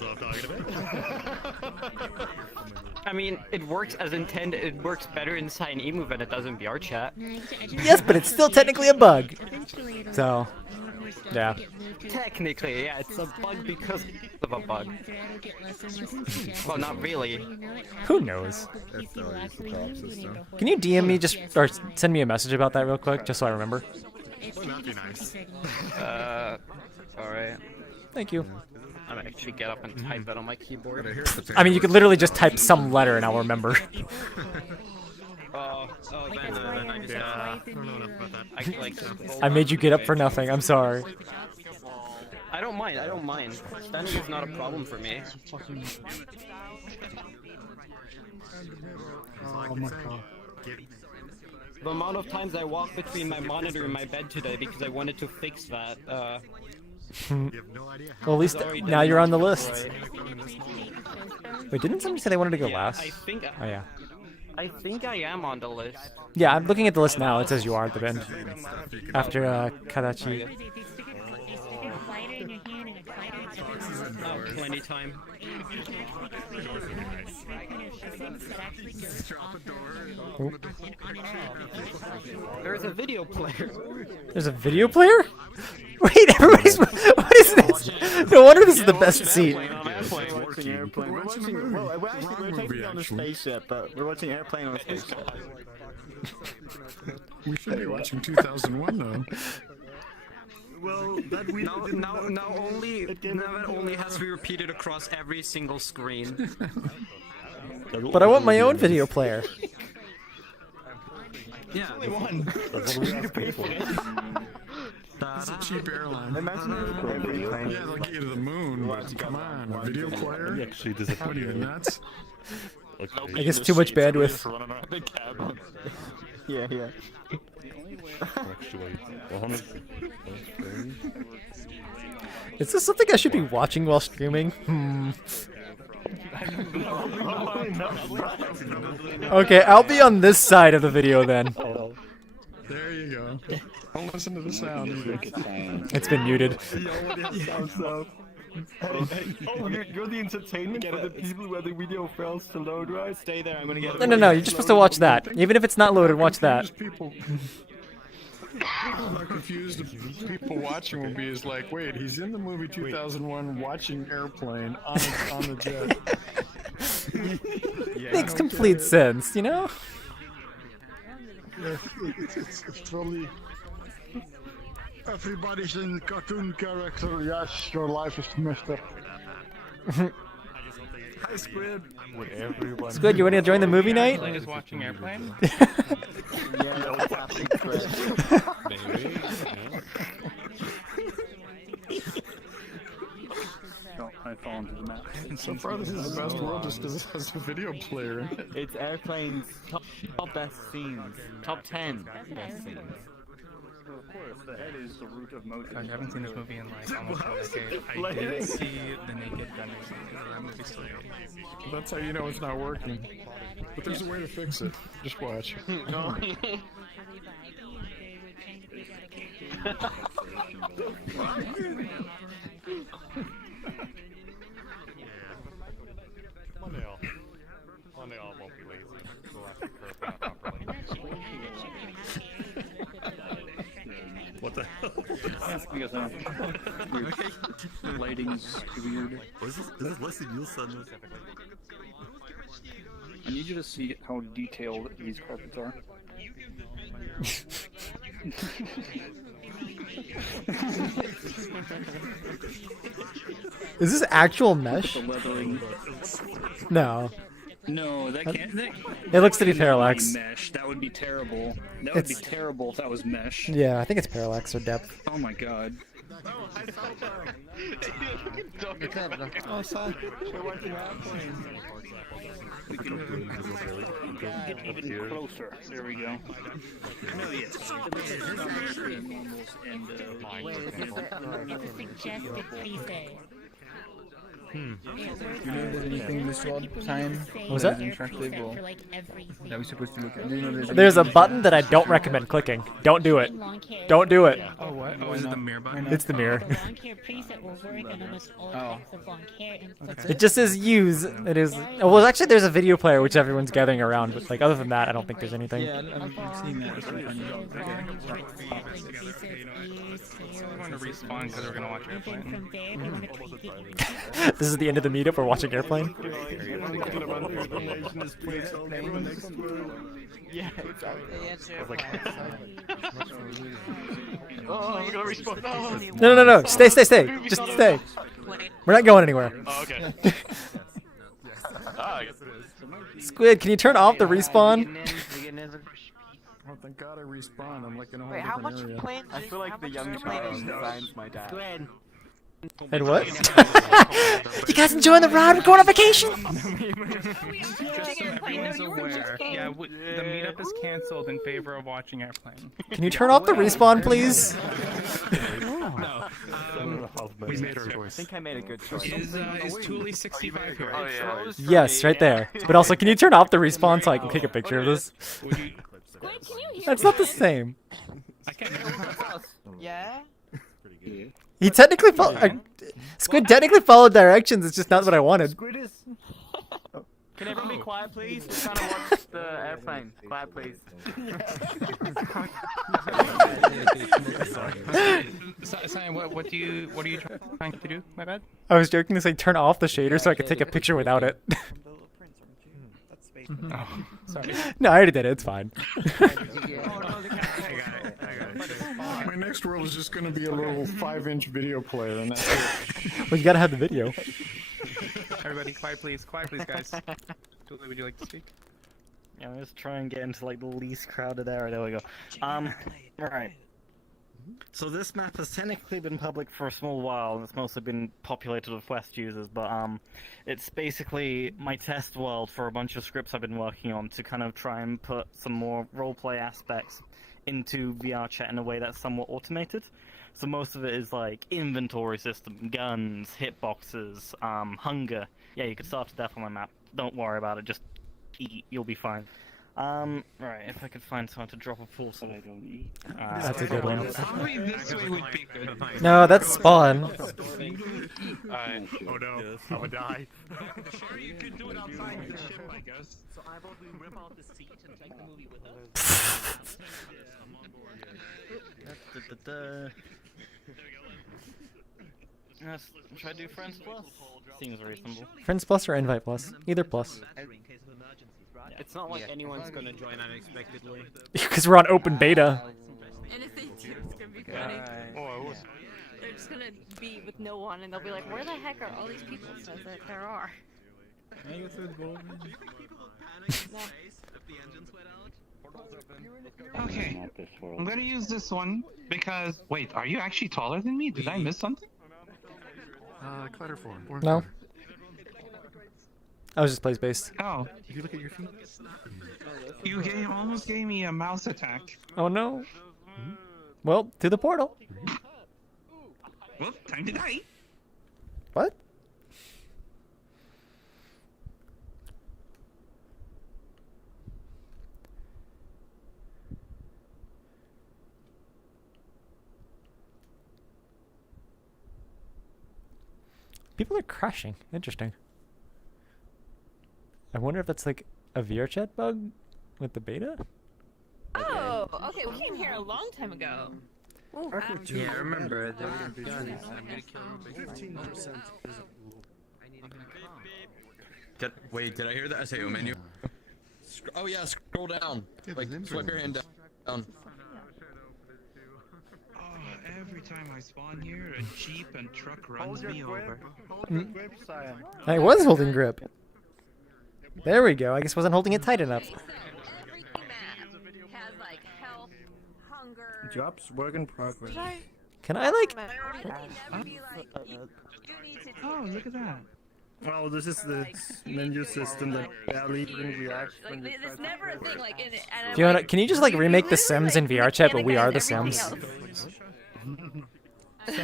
I mean, it works as intended. It works better in CyanEmu than it does in VRChat. Yes, but it's still technically a bug. So, yeah. Technically, yeah, it's a bug because of a bug. Well, not really. Who knows? Can you DM me or send me a message about that real quick, just so I remember? That'd be nice. Alright. Thank you. I'm gonna actually get up and type that on my keyboard. I mean, you could literally just type some letter and I'll remember. Then I just I can, like, I made you get up for nothing. I'm sorry. I don't mind. I don't mind. Standing is not a problem for me. Oh my god. The amount of times I walked between my monitor and my bed today because I wanted to fix that. Well, at least now you're on the list. Wait, didn't somebody say they wanted to go last? I think. Oh yeah. I think I am on the list. Yeah, I'm looking at the list now. It says you are at the end. After Kadachi. Plenty time. There's a video player. There's a video player? Wait, everybody's. What is this? No wonder this is the best seat. We're technically on a spaceship, but we're watching Airplane on a spaceship. We should be watching 2001 though. Well, now that only has to be repeated across every single screen. But I want my own video player. Yeah. Only one. It's a cheap airline. Yeah, they'll get you to the moon, but come on, video player? Actually, What are you, nuts? I guess too much bandwidth. Yeah, yeah. Actually, Is this something I should be watching while streaming? Okay, I'll be on this side of the video then. There you go. Don't listen to the sound either. It's been muted. You already have sounds though. Oh, you're the entertainment for the people where the video fails to load, right? Stay there, I'm gonna get No, no, no. You're just supposed to watch that. Even if it's not loaded, watch that. People. I'm not confused. The people watching will be is like, wait, he's in the movie 2001 watching Airplane on the jet. Makes complete sense, you know? Yeah, it's totally. Everybody's in cartoon character. Yes, your life is messed up. Hi, Squid. Would everyone... Squid, you want to join the movie night? Like just watching Airplane? Yeah, what's happening, Squid? Maybe. I fall into the map. So far, this is the best world just because it has a video player in it. It's Airplane's top best scenes. Top 10 best scenes. Well, of course, the head is the root of motion. Gosh, I haven't seen this movie in like almost a decade. I did see the naked gun scene. That movie's still good. That's how you know it's not working. But there's a way to fix it. Just watch. No. One day I won't be lazy. We'll have to curve that properly. What the hell? Because weird. Lighting's weird. Is this Leslie Nielsen? I need you to see how detailed these carpets are. Is this actual mesh? The leathering. No. No, that can't. It looks to be cannot parallax. Mesh. That would be terrible. That would be It's- terrible if that was mesh. Yeah, I think it's parallax or depth. Oh my god. Oh, son. We're watching Airplane. We can get even closer. There we go. No, yes. Hmm. You know there's anything this time Was that that? is interactive or that we're supposed to look at? Do you know There's a button that I don't recommend clicking. Don't do it. Don't do it. Oh, what? Oh, is it the mirror button? It's the mirror. Lawn care preset will work on almost all types of lawn care inputs. It just says use. It is. Oh, well, actually, there's a video player which everyone's gathering around, but like other than that, I don't think there's anything. Yeah, I've seen that. We're going to respawn because we're going to watch Airplane. This is the end of the meetup. We're watching Airplane. Yeah, exactly. Oh, we're gonna respawn. No, no, no, no. Stay, stay, stay. Just stay. We're not going anywhere. Oh, okay. I guess it is. Squid, can you turn off the respawn? Oh, thank God I respawned. I'm like in a whole Wait, how different much area. planes? I feel like the young child designs my dad. Squid. And what? You guys enjoying the ride? We're going on vacation. Just so everyone's aware, yeah, the meetup is canceled in favor of watching Airplane. Can you turn off the respawn, please? No. We made our choice. I think I made a good choice. Is Thule 65 here? Oh, yeah. Yes, right there. But also, can you turn off the respawn so I can take a picture of this? That's not the same. I can't. Yeah? He technically Squid technically followed directions. It's just not what I wanted. Squid is. Can everyone be quiet, please? We're trying to watch the Airplane. Quiet, please. Cyan, what are you trying to do? My bad. I was joking to say turn off the shader so I could take a picture without it. Oh, sorry. No, I already did it. It's fine. My next world is just going to be a little 5-inch video player, and that's it. Well, you gotta have the video. Everybody, quiet please, guys. Thule, would you like to speak? Yeah, let's try and get into like the least crowded area. There we go. Right. So this map has technically been public for a small while, and it's mostly been populated with West users, but it's basically my test world for a bunch of scripts I've been working on to kind of try and put some more roleplay aspects into VRChat in a way that's somewhat automated. So most of it is like inventory system, guns, hitboxes, hunger. Yeah, you could starve to death on my map. Don't worry about it, just eat, you'll be fine. Right, if I could find someone to drop a pool so I don't eat. That's a good one. Probably this way would be good. No, that's spawn. Oh no, I'm gonna die. Sure, you could do it outside the ship, I guess. So I vote we rip out the seat and take the movie with us. Should I do Friends Plus? Seems reasonable. Friends plus or invite plus? Either plus. It's not like anyone's gonna join unexpectedly. Because we're on open beta. And if they do, it's gonna be funny. They're just gonna be with no one, and they'll be like, "Where the heck are all these people?" So that there are. Can I go through the door? Okay, I'm gonna use this one because... Wait, are you actually taller than me? Did I miss something? Clutter form. No. I was just place based. Oh. Did you look at your feet? You almost gave me a mouse attack. Oh no. Well, to the portal. Well, time to die. What? People are crashing. Interesting. I wonder if that's like a VRChat bug with the beta? Oh, okay. We came here a long time ago. Yeah, I remember. They were done. 15%. Wait, did I hear that SAO menu? Oh yeah, scroll down. Like, swipe your hand down. Every time I spawn here, a jeep and truck runs me over. I was holding grip. There we go. I guess wasn't holding it tight enough. Jobs, work in progress. Can I like? Oh, look at that. Well, this is the menu system that barely even reacts when you There's never a thing like in it. Fiona, can you just like remake The Sims in VRChat, but we are The Sims?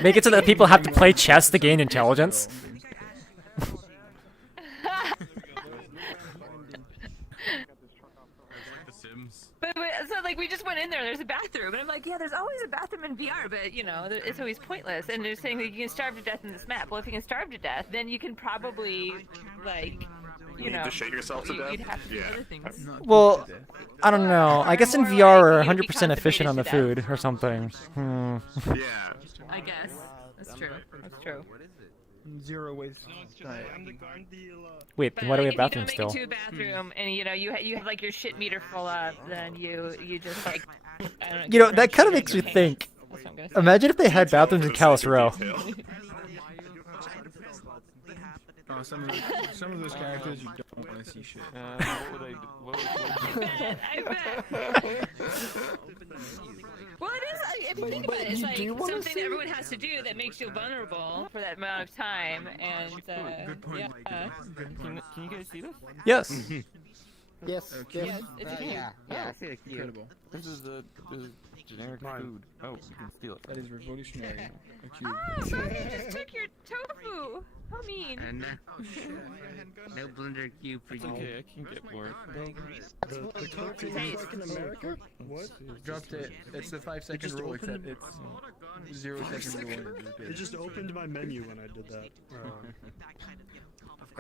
Make it so that people have to play chess to gain intelligence. But so like we just went in there. There's a bathroom, and I'm like, yeah, there's always a bathroom in VR, but you know, it's always pointless. And they're saying that you can starve to death in this map. Well, if you can starve to death, then you can probably like, you know, to shit yourself to death? You'd have to do other things. Well, I don't know. I guess in VR we're 100% efficient on the food or something. Yeah. I guess that's true. That's true. Zero waste. Wait, then why do we have bathrooms If you still? don't make it to a bathroom, and you know you have like your shit meter full up, then you just like. I don't know, You know, that kind of makes me think. Imagine if they had bathrooms in Kalos Row. Oh, some of those characters you don't want to see shit. I bet. Well, it is. If you think about it, it's like something that everyone has to do that makes you vulnerable for that amount of time, and Good point. yeah. Can you guys see this? Yes. Yes. Yes, it's a cube. Yeah, I see it. Incredible. This is generic food. Oh, you can steal it. That is revolutionary. Oh, sorry, you just took your tofu. How mean. And no blender cube for you. Okay, I can get more. The tofu in America? What? Dropped it. It's the 5-second rule, except it's 0 second rule. It just opened my menu when I did that.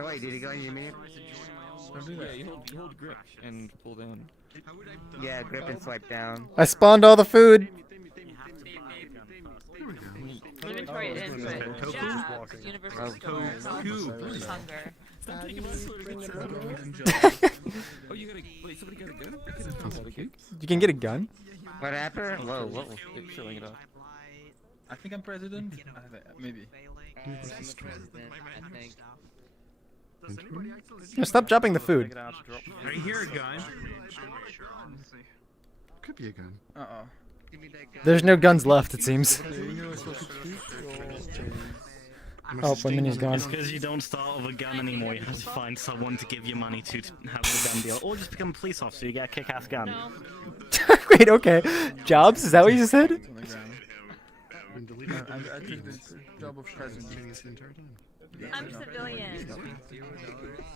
Oh wait, did he go in your menu? Don't do that. You hold grip and pull down. Yeah, grip and swipe down. I spawned all the food. Inventory input. Jobs. Universal stores. Hunger. Oh, you gotta wait. Somebody got a gun? You can get a gun? What happened? Whoa. It's showing it off. I think I'm president. Maybe. No, stop dropping the food. Right here, a gun. Could be a gun. Uh-oh. There's no guns left, it seems. Oh, one menu's gone. It's because you don't start with a gun anymore. You have to find someone to give you money to have the gun deal, or just become a police officer. You get a kick-ass gun. Wait, okay. Jobs? Is that what you said? I took the job of president. I'm civilian.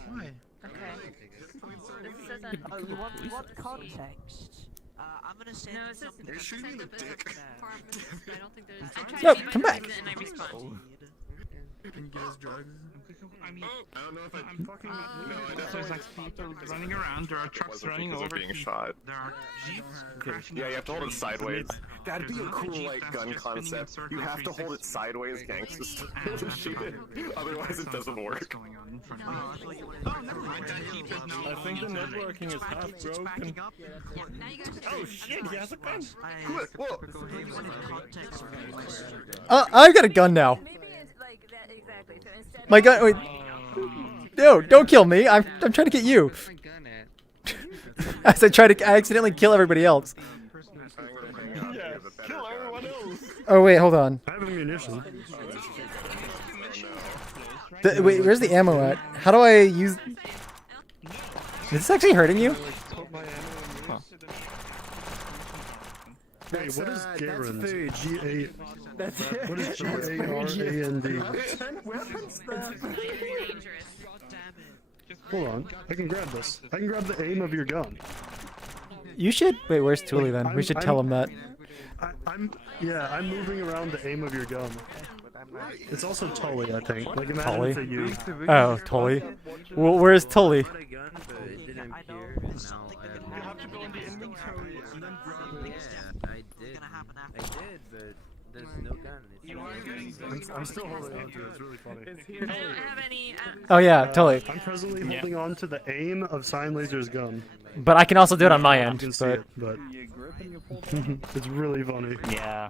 Why? Okay. This is Oh, you want context? I'm gonna say. No, it says. Are you shooting me in the dick? I don't think there's. I tried No, to come back. and I respawned. Can you get us drugs? I mean, I don't know if I'm fucking. No, I don't. There's like people running around. There are trucks running over. Being shot. There are jeeps crashing. Yeah, you have to hold it sideways. That'd be a There's another cool Jeep like that's gun just spinning in concept. You circles have to hold it sideways, gangsters, to shoot it. Otherwise, it doesn't work. Oh, never mind. That Jeep is now. I think the networking is half broken. Oh shit! He has a gun. I've got a gun now. Maybe it's like that exactly. So instead. My gun. Wait. No, don't kill me. I'm trying to get you. As I try to accidentally kill everybody else. Yeah, kill everyone else. Oh wait, hold on. I have ammunition. Wait, where's the ammo at? How do I use? Is this actually hurting you? Wait, what is Garand? food. G-A... That's What is G-A-R-A-N-D? Hold on, I can grab this. I can grab the aim of your gun. You should. Wait, where's Thule then? We should tell him that. I'm moving around the aim of your gun. It's also Tully, I think. Like, imagine Tully? it's a you. Oh, Tully. Well, where's Tully? I'm still holding on to it. It's really funny. I don't have any. Oh yeah, Tully. I'm presently holding on to the aim of CyanLaser's gun. But I can also do it on my end. You can see it, but it's really funny. Yeah.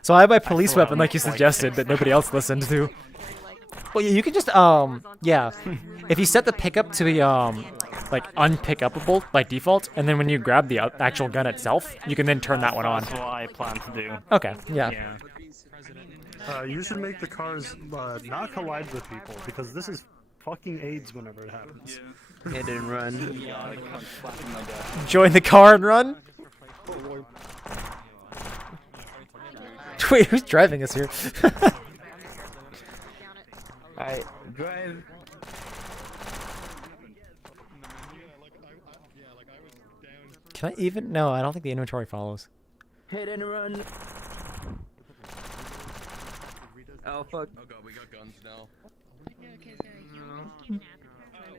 So I have my police weapon like you suggested that nobody else listened to. Well, you can just yeah. If you set the pickup to be like unpickupable by default, and then when you grab the actual gun itself, you can then turn that one on. That's what I plan to do. Okay, yeah. You should make the cars not collide with people, because this is fucking AIDS whenever it happens. Hit and run. Join the car and run? Wait, who's driving us here? Alright, drive. Can I even? No, I don't think the inventory follows. Hit and run. Oh fuck. Oh god, we got guns now.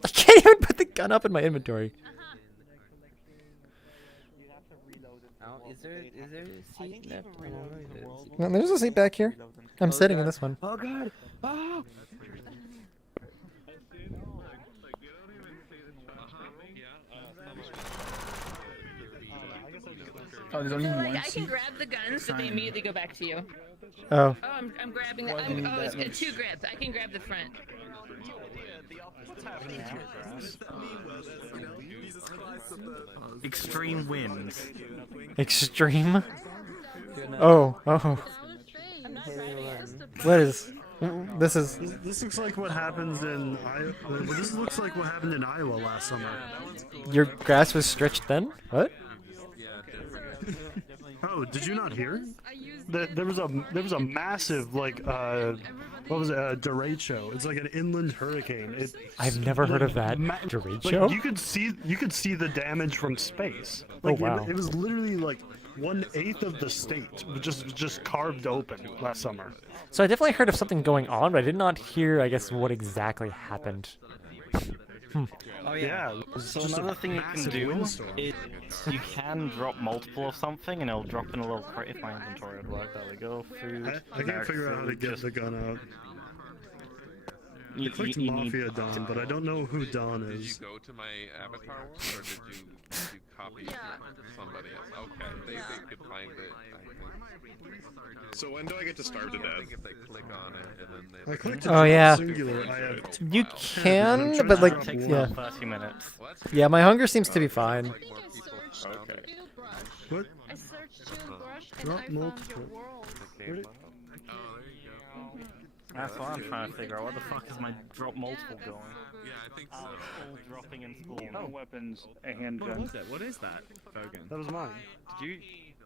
I can't even put the gun up in my inventory. Is there a seat left? No, there's a seat back here. I'm sitting in this one. Oh god! Oh! Oh, there's only one. I can grab the guns, but they immediately go back to you. Oh. Oh, I'm grabbing. It's two grabs. I can grab the front. Extreme winds. Extreme? Oh. What is? This is. This looks like what happens in Iowa. This looks like what happened in Iowa last summer. Your grass was stretched then? What? Oh, did you not hear? There was a massive like what was it? A derecho. It's like an inland hurricane. I've never heard of that. Derecho? Like, you could see the damage from space. Like, Oh wow! It was literally like 1/8 of the state just carved open last summer. So I definitely heard of something going on, but I did not hear, I guess, what exactly happened. Oh yeah. So another thing you can do is you can drop multiple of something, and it'll drop in a little crate. If my inventory would work, there we go. Food. I can't figure out how to get the gun out. I clicked Mafia Don, but I don't know who Don is. Did you go to my avatar world, or did you copy it to somebody else? Okay, they could find it. So when do I get to starve to death? I think if they click on it and then they... I clicked Oh yeah. singular. I have You can, but like, yeah. 30 minutes. Yeah, my hunger seems to be fine. Okay. What? I searched toothbrush and Drop I found multiple. your world. That's what I'm trying to figure out. What the fuck is my drop multiple going? Yeah, I think so. All dropping in school. No weapons, a handgun. What was it? What is that? Bogan. That was mine. Did you?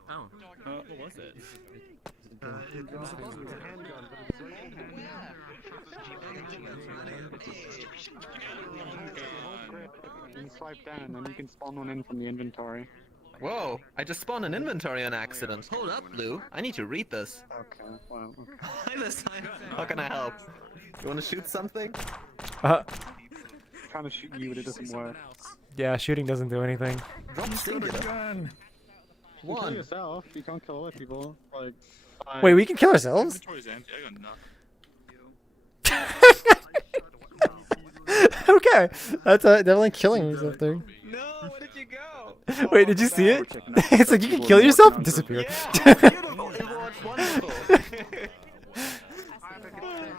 Oh. What was it? It was supposed to be a handgun, but it's right and swipe down, and then you can spawn one in from the inventory. Whoa! I just spawned an inventory on accident. Hold up, Lou. I need to read this. Okay, well, okay. How can I help? You want to shoot something? I'm trying to shoot you, but it doesn't work. Yeah, shooting doesn't do anything. Drop singular. You kill One. yourself. You can't kill other people. Like. Wait, we can kill ourselves? Inventory's empty. I got nothing. Okay, that's definitely killing yourself there. No, where did you go? Wait, did you see it? It's like you can kill yourself and disappear.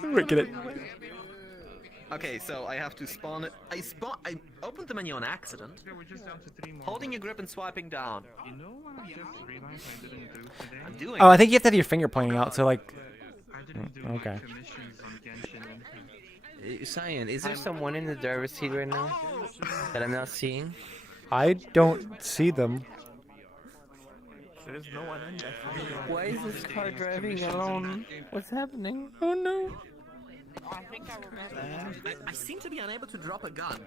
Wait, get it? Okay, so I have to spawn it. I opened the menu on accident. Holding your grip and swiping down. I'm doing. Oh, I think you have to have your finger pointing out. So like. Okay. Cyan, is there someone in the driver's seat right now that I'm not seeing? I don't see them. There's no one in there. Why is this car driving alone? What's happening? Oh no. I seem to be unable to drop a gun.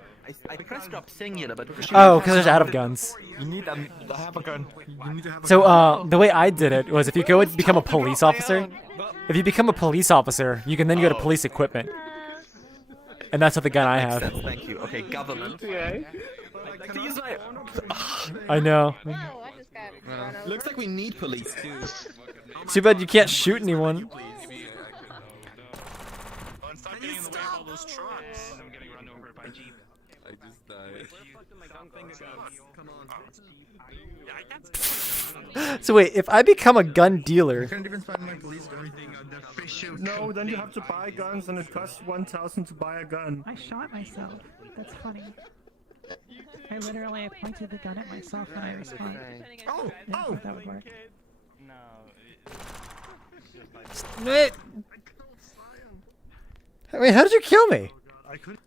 I pressed drop singular, but Oh, because there's out of guns. You need to have a gun. You need to have a So gun. the way I did it was if you go and become a police officer, if you become a police officer, you can then go to police equipment. And that's what the gun I have. Thank you. Okay, government. I'd like to use my... I know. Looks like we need police too. Too bad you can't shoot anyone. I just died. So wait, if I become a gun dealer, No, then you have to buy guns, and it costs 1,000 to buy a gun. I shot myself. That's funny. I literally pointed the gun at myself when I responded. Oh! Oh! That would work. wait, how did you kill me? I couldn't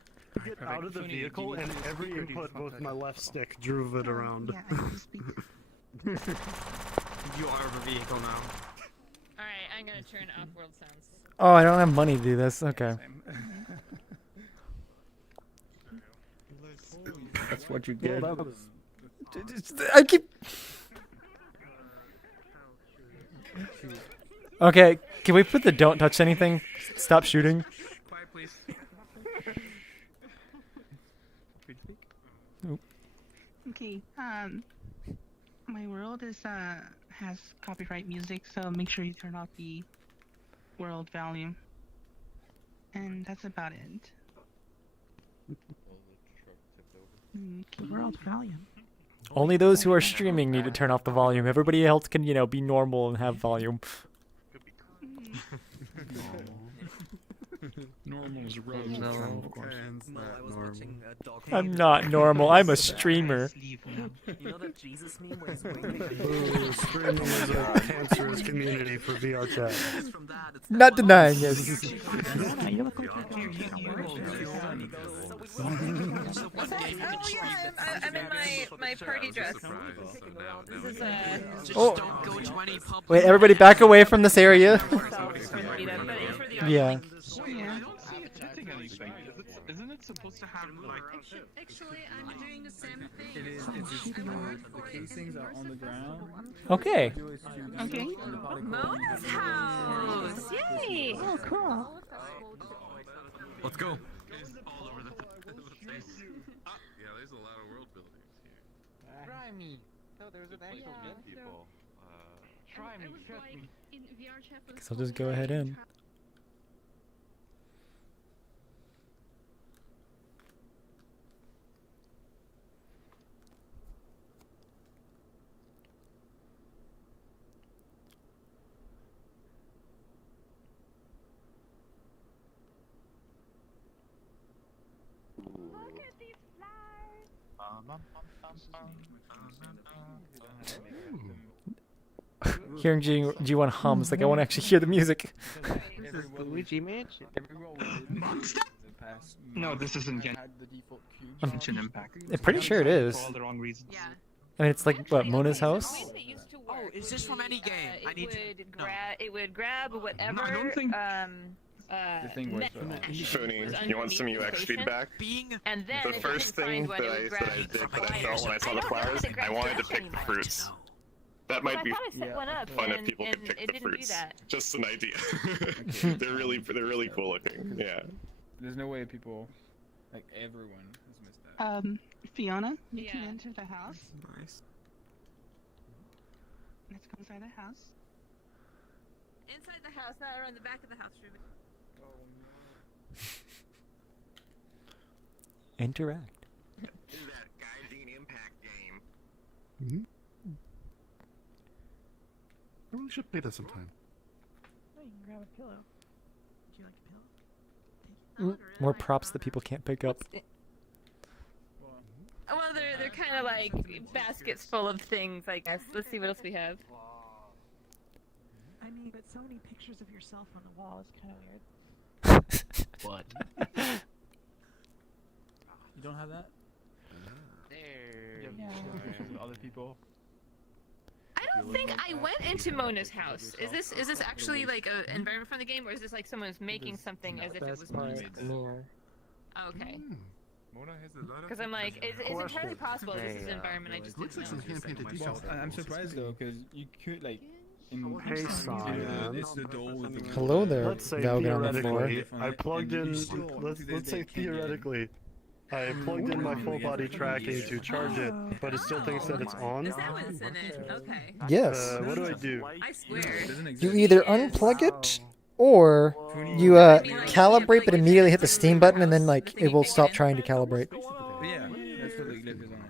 get out of the vehicle, and every input with my left stick drove it around. You are the vehicle now. Alright, I'm gonna turn off world sounds. Oh, I don't have money to do this. Okay. That's what you get. I keep. Okay, can we put the don't touch anything? Stop shooting. Quiet, please. Okay, my world is has copyright music, so make sure you turn off the world volume. And that's about it. Okay, world volume. Only those who are streaming need to turn off the volume. Everybody else can, you know, be normal and have volume. Normal is rogue. No, of course. I'm not normal. I'm a streamer. You know that Jesus meme where he's Ooh, streaming is a cancerous community for VRChat. Not denying it. You look like I'm in my party dress. This is Oh. Wait, everybody back away from this area. Yeah. Isn't it supposed to have like? Actually, I'm doing the same thing. It is. The casings are on the ground. Okay. Okay. Mona's house! Yay! Oh, cool. Let's go. Yeah, there's a lot of world buildings here. Try me. No, there's an actual gun. People. Try me. Trust me. Guess I'll just go ahead in. Hearing G1 hums, like I want to actually hear the music. Luigi Mansion. No, this isn't Genshin Impact. I'm pretty sure it is. For all the wrong reasons. I mean, it's like, what, Mona's house? Oh, is this from any game? I need to. It would grab whatever. No, I don't think. Funi, you want some UX feedback? And then The first thing that I felt when I saw the flowers, I wanted to pick fruits. That might be fun if people could pick the fruits. Just an idea. they're really cool looking. Yeah. There's no way people, like everyone, has missed that. Fiona, you can enter the house. Nice. Let's go inside the house. Inside the house, not around the back of the house, Ruben. Interact. This is that Guardian Impact game. Mm-hmm. I really should play that sometime. Oh, you can grab a pillow. Would you like a pillow? More props that people can't pick up. Well, they're kind of like baskets full of things, I guess. Let's see what else we have. I mean, but so many pictures of yourself on the wall is kind of weird. What? You don't have that? There. Yeah. Other people. I don't think I went into Mona's house. Is this actually like an environment from the game, or is this like someone's making something as if it was Mona's? Oh, okay. Because I'm like, it's entirely possible this is an environment I just didn't know. Well, I'm surprised though, because you could like. Hey, Cyan. Hello there, Let's say Valga on the floor. theoretically, I plugged in. Let's say theoretically, I plugged in my full body tracking to charge it, but it still thinks that it's on. Is that what's in it? Okay. Yes. What do I do? I swear. You either unplug it, or you calibrate but immediately hit the Steam button, and then like it will stop trying to calibrate. Yeah, that's what the glitch is on.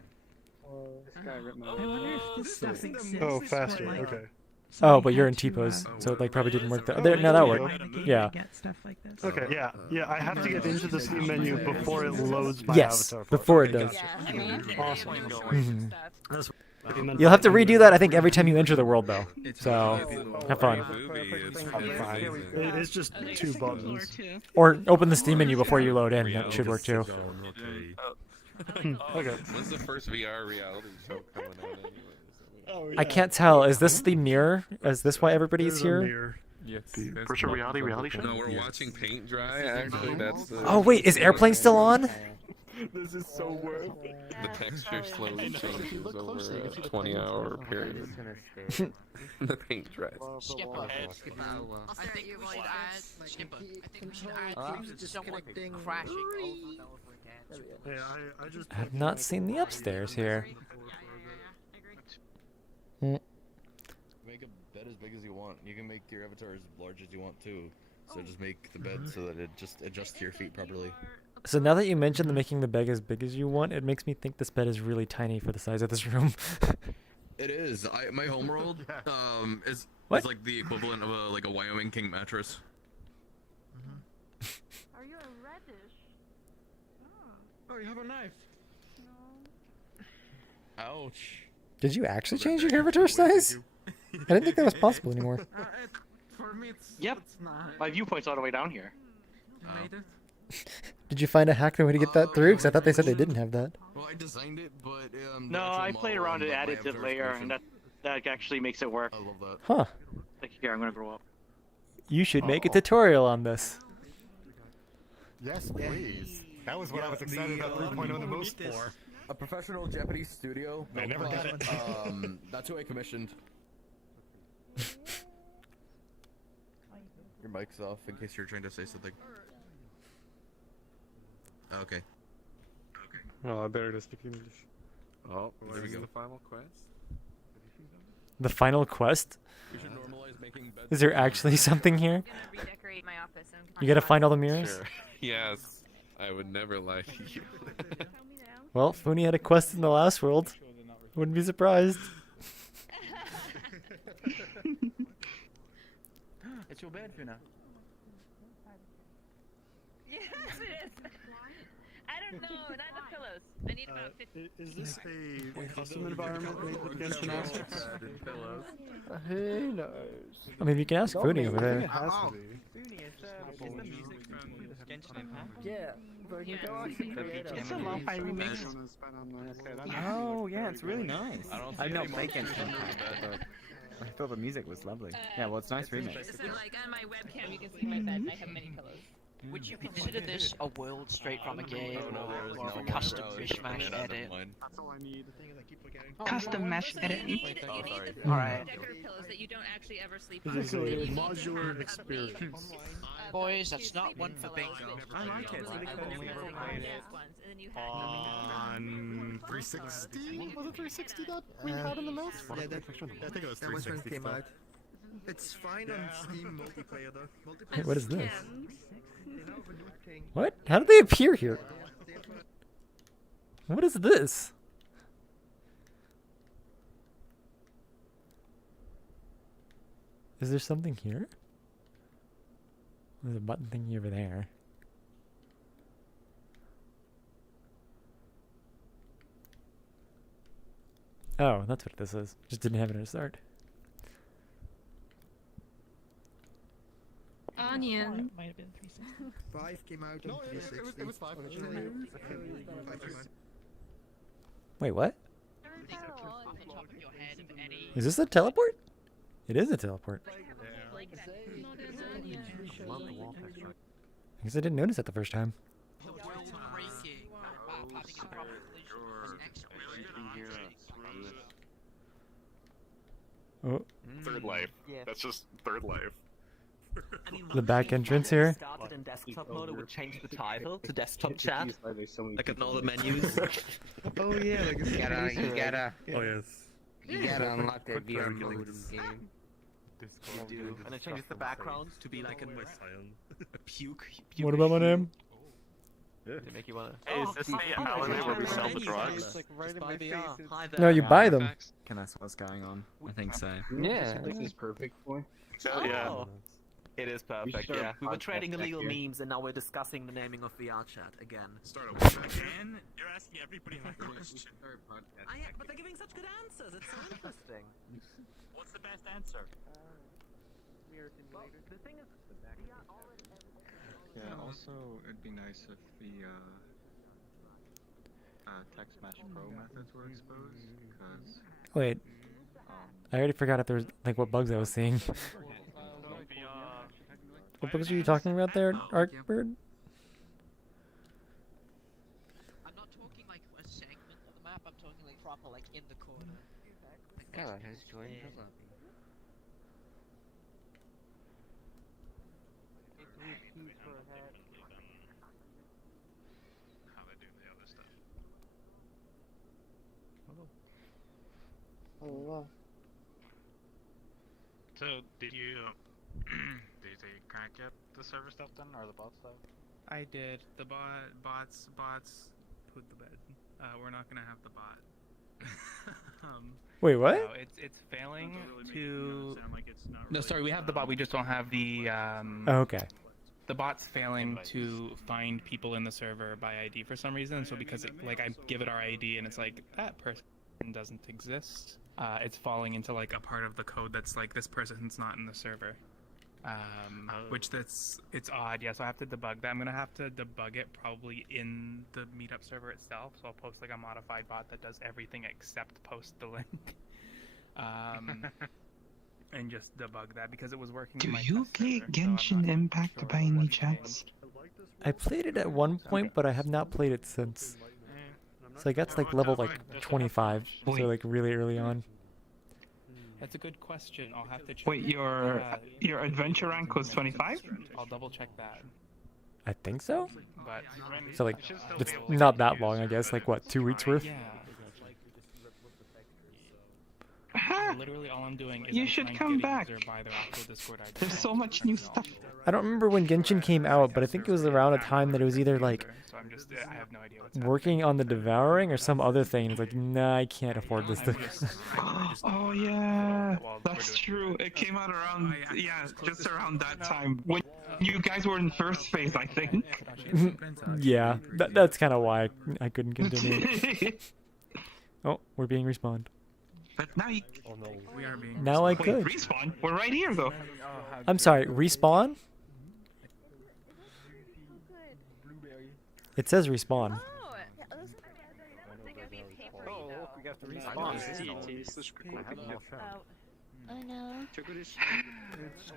Oh, faster. Okay. Oh, but you're in T-pose, so it like probably didn't work there. No, that worked. Yeah. Okay, yeah, I have to get into the Steam menu before it loads my Yes, avatar. before it does. Awesome. Mhm. You'll have to redo that, I think, every time you enter the world, though. So, have fun. It's just 2 buttons. Or open the Steam menu before you load in. That should work too. Okay. When's the first VR reality show coming out anyway? I can't tell. Is this the mirror? Is this why everybody's here? Yes. Virtual reality show? No, we're watching paint dry. Actually, that's the. Oh wait, is Airplane still on? This is so worth it. The texture slowly changes over a 20-hour period. The paint dries. Skip ahead. I think you might add, Skipper. I think we should add someone crashing over and over again. I just. I have not seen the upstairs here. Make a bed as big as you want. You can make your avatar as large as you want too. So just make the bed so that it just adjusts to your feet properly. So now that you mentioned the making the bed as big as you want, it makes me think this bed is really tiny for the size of this room. It is. My homeworld is like the equivalent of a Wyoming king mattress. Are you a reddish? Oh, you have a knife. Ouch. Did you actually change your avatar size? I didn't think that was possible anymore. For me, it's Yep. My viewpoint's all the way down here. Did you find a hacked way to get that through? Because I thought they said they didn't have that. Well, I designed it, but No, I played around and added the layer, and that actually makes it work. I love that. Huh. Like, here, I'm gonna grow up. You should make a tutorial on this. Yes, please. That was what I was excited about 3.0 the most for. A professional Japanese studio. I never got it. That's who I commissioned. Your mic's off in case you're trying to say something. Okay. Oh, I better just speak English. Oh, there we go. The final quest. The final quest? We should normalize making beds. Is there actually something here? Redecorate my office. You gotta find all the mirrors? Sure. Yes. I would never lie to you. Well, Funi had a quest in the last world. Wouldn't be surprised. It's your bed, Funa. Yes, it is. I don't know, not enough pillows. I need about 50. Is this a custom environment made with gymnastics? Who knows? I mean, you can ask Funi over there. It has to be. Is the music from Genshin Impact? Yeah, but you go on It's a lo-fi remix. Oh, yeah, it's really nice. I know fake Genshin Impact, but... I thought the music was lovely. Yeah, well, it's nice remix. So like on my webcam, you can see my bed. And I have many pillows. Would you consider this a world straight from a game or a custom mishmash edit? That's all I need. Custom mesh edit. You need the Alright. decorative pillows that you don't actually ever sleep This on. is a You need modular to experience. Boys, that's not one for bingo. I like it. On 360? Was it 360 that we had in the mouse? Yeah, that, I think it was that was when it 360 came still. out. It's fine on Steam multiplayer though. Wait, what is this? What? How did they appear here? What is this? Is there something here? There's a button thingy over there. Oh, that's what this is. Just didn't have it at the start. Onion. Might have been 360. 5 came out on 360. It was 5. Wait, what? Off the top of your head, if any. Is this a teleport? It is a teleport. I guess I didn't notice it the first time. Oh. Third life. That's just third life. The back entrance here. Started in desktop mode, it would change the title to desktop chat. Like in all the menus. Oh yeah, like You gotta Oh yes. you gotta unlock that VR mode in the game. You do. And it changes the background to be like a puke. What about my name? To make you wanna. Hey, is this the alleyway where we sell the drugs? No, you buy them. Can I see what's going on? I think so. Yeah. This is perfect for. Oh. It is perfect, start yeah. We were podcast trading back illegal here. memes and now we're discussing the naming of VRChat again. Start over again? You're asking everybody my question. But they're giving such good answers, it's so interesting. What's the best answer? The thing is, Yeah, also, it'd be nice if the text match pro methods were exposed, because... Wait. I already forgot if there was, like, what bugs I was seeing. What bugs are you talking about there, Arcbird? I'm not talking like a segment of the map, I'm talking like proper, like in the corner. God, who's joined the lobby? How they do the other stuff. Oh, So, did you can't get the server stuff done or the bot stuff? I did. The bots put the bed. We're not gonna have the bot. Wait, what? No, it's failing to. No, sorry, we have the bot. We just don't have the. Oh, okay. The bot's failing to find people in the server by ID for some reason. So because I give it our ID and it's like that person doesn't exist. It's falling into like a part of the code that's like this person's not in the server. Which it's odd, yeah, so I have to debug that. I'm gonna have to debug it probably in the Meetup server itself, so I'll post like a modified bot that does everything except post the link. And just debug that because it was working. Do in my you test play server, so I'm Genshin not Impact sure by any what chance? I played it at one point, but I have not played it since. So I got to like level like 25, so like really early on. That's a good question. I'll have to check. Wait, your adventure rank was 25? I'll double check that. I think so. But So like, it's not that long, I guess. Like what, 2 weeks worth? yeah. Literally all I'm doing is You I'm should trying come to get a back. user by their actual Discord ID. There's so much new stuff. I don't remember when Genshin came out, but I think it was around a time that it was either like So I'm just I have no idea what's working on the Devouring or some other thing. It's like, nah, I can't afford this thing. Oh yeah, that's true. It came out around, yeah, just around that time. When you guys were in first phase, I think. Yeah, that's kind of why I couldn't continue. Oh, we're being respawned. But now you... Oh no. We are being Now I Wait, could. respawn? We're right here though. I'm sorry, respawn? It says respawn. we got to respawn. Oh no.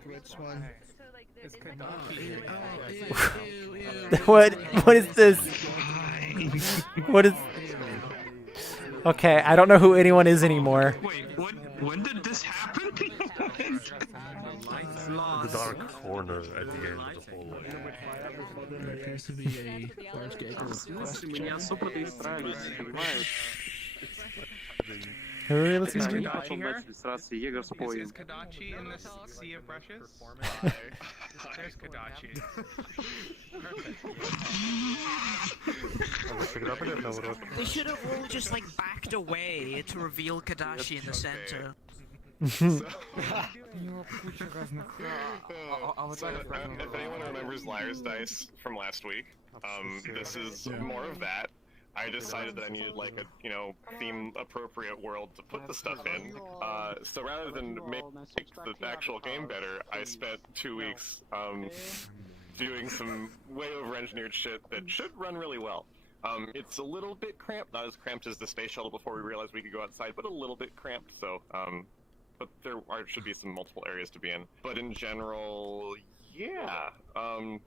Which one? What is this? What is? Okay, I don't know who anyone is anymore. Wait, when did this happen? The dark corner at the end of the hallway. There appears to be a large gaggle. Меня супер перестраивались, понимаешь? Who are we listening Они to? потом начали сраться Егор споем. Is Kadachi in this sea of brushes? There's Kadachi. They should have all just like backed away to reveal Kadashi in the center. If anyone remembers Liar's Dice from last week, this is more of that. I decided that I needed like a, theme-appropriate world to put the stuff in. So rather than make the actual game better, I spent 2 weeks doing some way over-engineered shit that should run really well. It's a little bit cramped, not as cramped as the space shuttle before we realized we could go outside, but a little bit cramped. So, but there should be some multiple areas to be in. But in general, yeah. I'm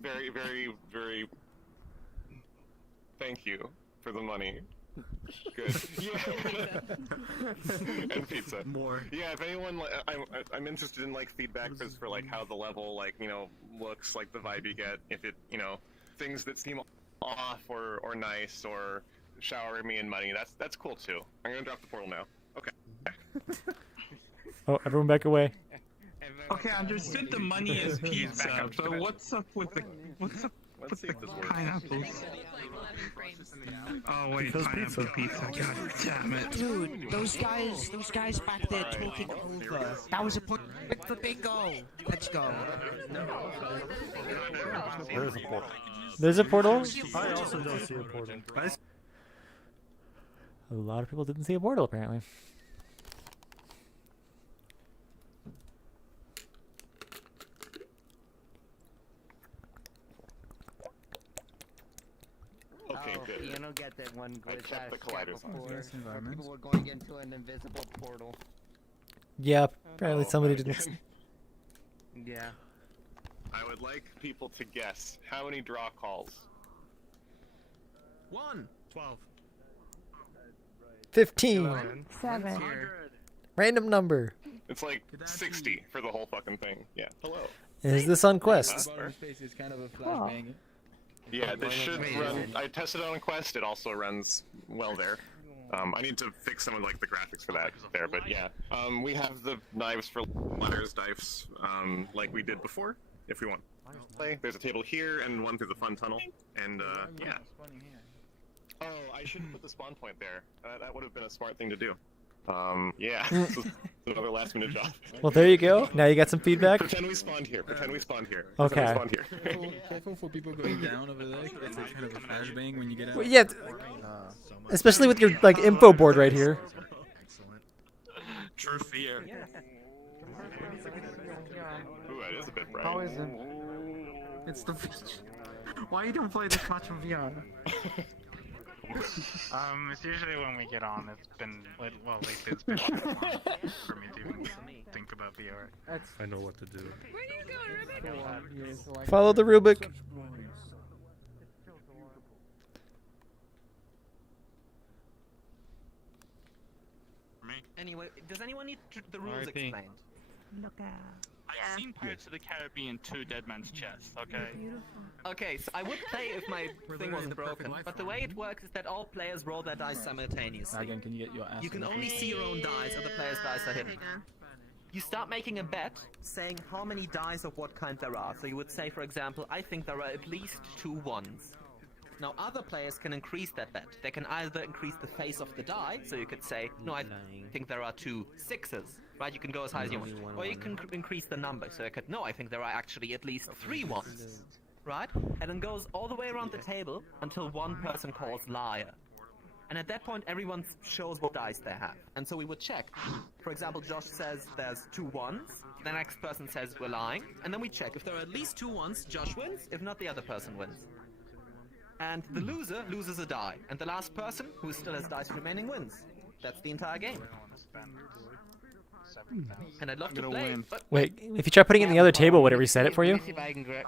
very, very, very. Thank you for the money. Good. Yeah. And pizza. More. Yeah, if anyone, I'm interested in like feedback for like how the level looks, like the vibe you get. If it things that seem off or nice or shower me in money. That's cool too. I'm gonna drop the portal now. Okay. Oh, everyone back away. Okay, I understood the money is pizza, but what's up with the pineapples? Oh wait, pineapple pizza. God damn it. Dude, those guys back there talking over. That was a point for bingo. Let's go. There's a portal. There's a portal? I also don't see a portal. A lot of people didn't see a portal, apparently. Okay, good. You don't get that one I glitch kept the colliders on. where people were going into an invisible portal. Yeah, apparently somebody didn't. Yeah. I would like people to guess how many draw calls. 1. 12. 15. 7. Random number. It's like 60 for the whole fucking thing. Yeah. Hello. Is this on Quest? Space is kind of a flashbang. Yeah, this should run. I tested it on Quest. It also runs well there. I need to fix some of like the graphics for that there, but yeah. We have the knives for Liar's Dice, like we did before. If we want to play, there's a table here and one through the fun tunnel, and yeah. Oh, I shouldn't put the spawn point there. That would have been a smart thing to do. Yeah, this is another last-minute job. Well, there you go. Now you got some feedback. Pretend we spawned here. Pretend we spawned here. Okay. Pretend we spawned here. Careful for people going down over there. It's kind of a flashbang when you get out. Well, yeah, especially with your like info board right here. True fear. Ooh, that is a bit bright. How is it? It's the. Why you don't play this much on VR? It's usually when we get on. It's been well lately. It's been fun for me to even think about VR. I know what to do. Where are you going, Rubik? Follow the Rubik. Anyway, does anyone need the rules explained? Look out. I've seen Pirates of the Caribbean 2 Dead Man's Chest, okay? Okay, so I would play if my thing wasn't broken, but the way it works is that all players roll their dice simultaneously. Again, can you get your ass? You can only see your own dice, other players' dice are hidden. You start making a bet, saying how many dice of what kind there are. So you would say, for example, I think there are at least 2 ones. Now other players can increase that bet. They can either increase the face of the die, so you could say, no, I think there are 2 6s. Right, you can go as high as you want. Or you can increase the number, so you could, no, I think there are actually at least 3 ones. Right? And then goes all the way around the table until one person calls liar. And at that point, everyone shows what dice they have. And so we would check. For example, Josh says there's 2 ones. The next person says we're lying. And then we check. If there are at least 2 ones, Josh wins. If not, the other person wins. And the loser loses a die. And the last person, who still has dice remaining, wins. That's the entire game. And I'd love to play, but Wait, if you try putting it in the other table, would it reset it for you? See if I can grab.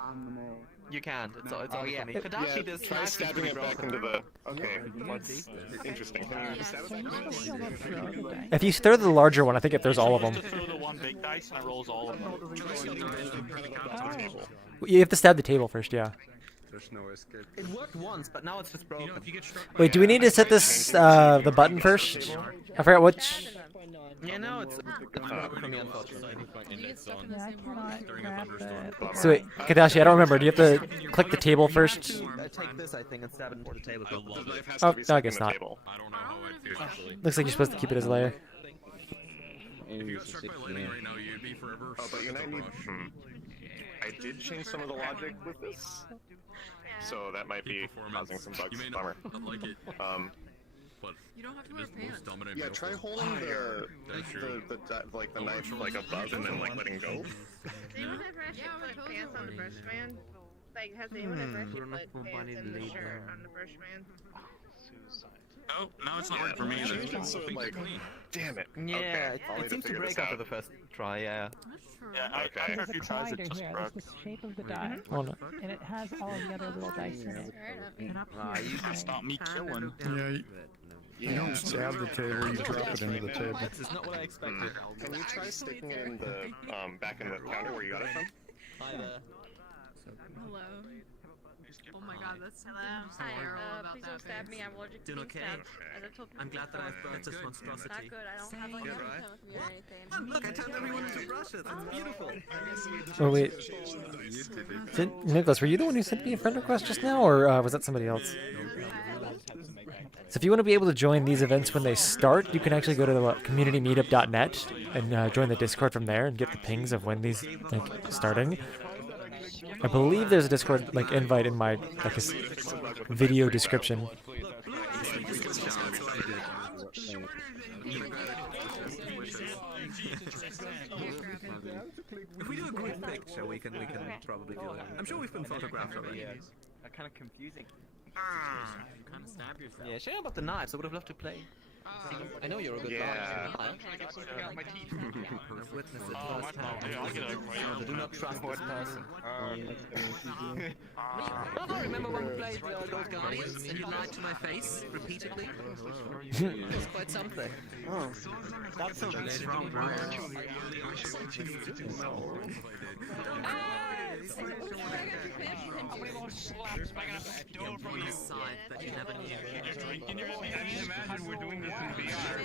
you can't. It's only for me. Kadashi does Try stabbing it back into the. Okay, what's interesting? Can you stab it back? If you throw the larger one, I think it throws all of them. Throw the one big dice and it rolls all of them. You have to stab the table first, yeah. There's no escape. It worked once, but now it's just broken. Wait, do we need to set this, the button first? I forgot which... Yeah, no, it's broken for me, unfortunately. So wait, Kadashi, I don't remember. Do you have to click the table first? I take this, I think, and stab it into the table. Oh, no, I guess not. Looks like you're supposed to keep it as a layer. Oh, but you might need. I did change some of the logic with this, so that might be causing some bugs. Bummer. You don't have to wear pants. Yeah, try holding the knife like above and then like letting go. Does anyone ever actually put pants on the brush man? Like, has anyone ever actually put pants in the shirt on the brush man? Oh, no, it's not working for me either. So, like, damn it. Yeah, Okay, I'll it need seems to figure break this after out. the first try, yeah. Yeah, Okay. after a few tries it just broke. It's the shape of the die, Oh, no. and it has all of the other little dice in it. And up here, You can stop me killing. You don't stab the table, you drop it into the table. That's not what I expected. Can you try sticking it in the back in the counter where you got it from? Hi there. Hello. Oh my god, that's Hello. Hi, please don't stab me. I'm allergic to being stabbed. As I've told people I'm glad that I've before. burnt this monstrosity. Not good. I don't have like everything come with me or anything. Look, I turned everyone into Russia. That's beautiful. Oh, wait. Nicholas, were you the one who sent me a friend request just now, or was that somebody else? So if you want to be able to join these events when they start, you can actually go to the communitymeetup.net and join the Discord from there and get the pings of when these starting. I believe there's a Discord invite in my video description. If we do a group picture, we can probably do it. I'm sure we've been photographed already. Kind of confusing. Kind of stab yourself. Yeah, shame about the knives. I would have loved to play. I know you're a good Yeah. guy. I've witnessed it firsthand. Do not trust this person. Remember when we played those guys and you lied to my face repeatedly? It was quite something. Oh, that's so good. That you never knew. I mean, imagine we're doing this in VR.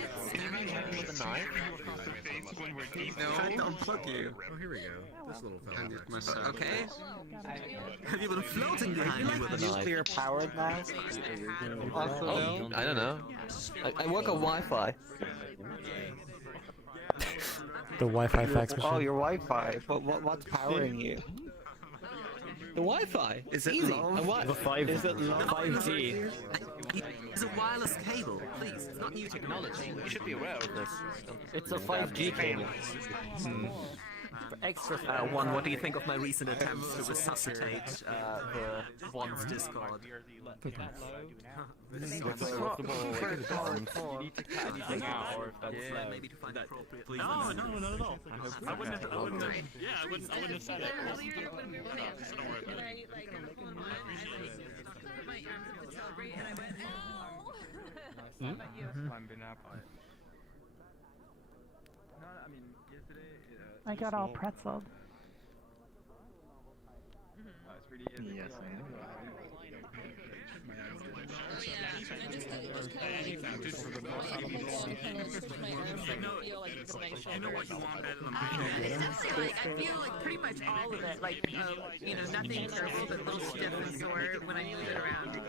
With a knife? Trying to unplug you. Oh, here we go. This little fella. Okay. Have you been floating behind me with a knife? Nuclear powered now? Oh, I don't know. I work on Wi-Fi. The Wi-Fi fax machine. Oh, your Wi-Fi. What's powering you? The Wi-Fi. Is it easy. low? And what? The 5, Is it 5G? It's a wireless cable. Please, it's not new technology. You should be aware of this. It's a 5G cable. Extra fast. One, what do you think of my recent attempts to resuscitate the One's Discord? Yeah, maybe to find appropriate. No, not at all. I wouldn't have said it. Earlier when we were playing, and I like put my arms up to celebrate, and I went, ow! I got all pretzeled. Yes, I am. You know what you want better than I feel like pretty much all of it, nothing terrible, but a little stiff and sore when I move it around.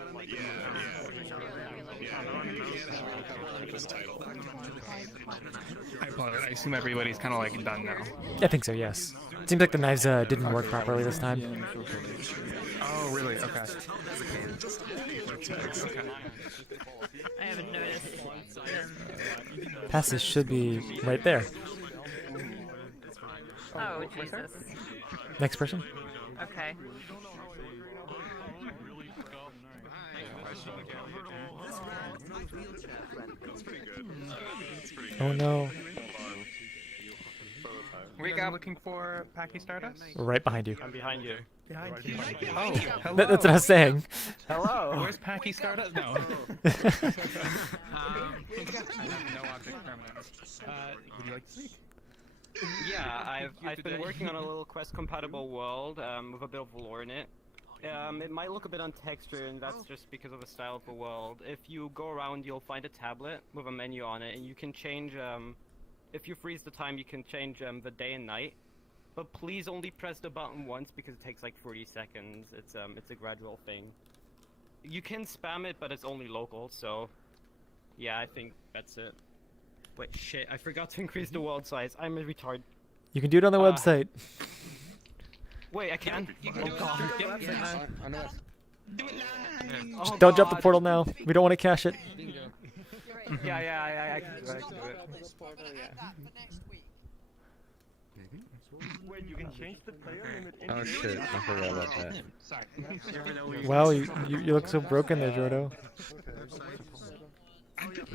I apologize. I assume everybody's kind of done now. I think so, yes. It seems like the knives didn't work properly this time. Oh, really? Okay. I haven't noticed. Passes should be right there. Oh, Jesus. Next person. Okay. That's pretty good. That's pretty good. Oh no. Hold on. Were you guys looking for Packy Stardust? Right behind you. I'm behind you. Behind you. Oh, hello. That's what I was saying. Hello. Where's Packy Stardust? No. No object permanent. Would you like to speak? Yeah, I've been working on a little quest-compatible world with a bit of lore in it. It might look a bit untextured, and that's just because of the style of the world. If you go around, you'll find a tablet with a menu on it, and you can change, if you freeze the time, you can change the day and night. But please only press the button once, because it takes like 30 seconds. It's a gradual thing. You can spam it, but it's only local, so... Yeah, I think that's it. Wait, shit, I forgot to increase the world size. I'm a retard. You can do it on the website. Wait, I can? Oh god. Just don't jump the portal now. We don't want to cache it. Yeah, I can do it. Wait, you can change the player limit. Oh shit, I forgot about that. Sorry. Wow, you look so broken there, Jordo.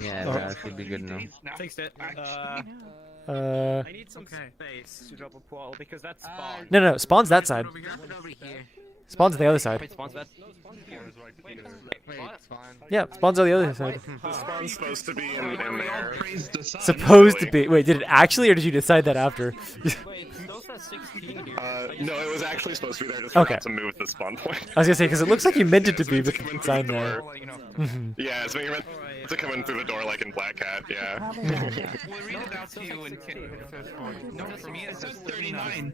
Yeah, Oh. that should be good now. Fixed it. I need some space to drop a portal because that's spawn. No, Spawn's that side. Spawn's the other side. Wait, spawn's that? Yeah, Spawn's on the other side. The spawn's supposed to be in there. Supposed to be. Wait, did it actually, or did you decide that after? No, it was actually supposed to be there. Just Okay. forgot to move the spawn point. I was gonna say, because it looks like you meant it to be, but it's sign there. Yeah, it's meant to come in through the door like in Black Hat. Yeah. We'll read it out to you and no, for me it says 39.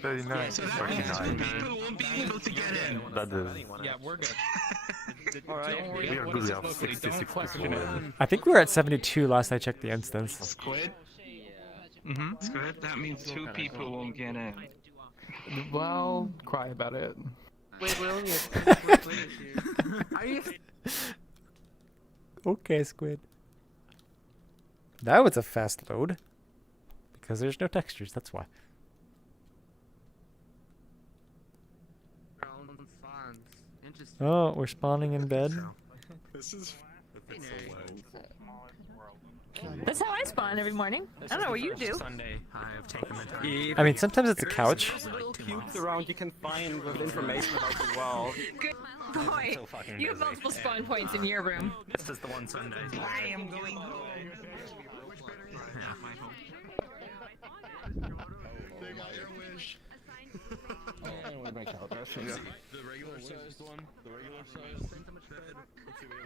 39. So that means 2 people won't be able to get in. That is. Yeah, we're good. Alright. We are good. We have 66 people. I think we were at 72 last I checked the instance. Squid? Squid? That means 2 people won't get in. Well, cry about it. Wait, Will, are you? Okay, Squid. That was a fast load. Because there's no textures, that's why. Oh, we're spawning in bed. This is. That's how I spawn every morning. I don't know what you do. I mean, sometimes it's a couch. There's little cubes around you can find with information about the world. Good boy. You have multiple spawn points in your room. This is the one Sunday. I am going home. The regular sized one. The regular sized bed. Let's see what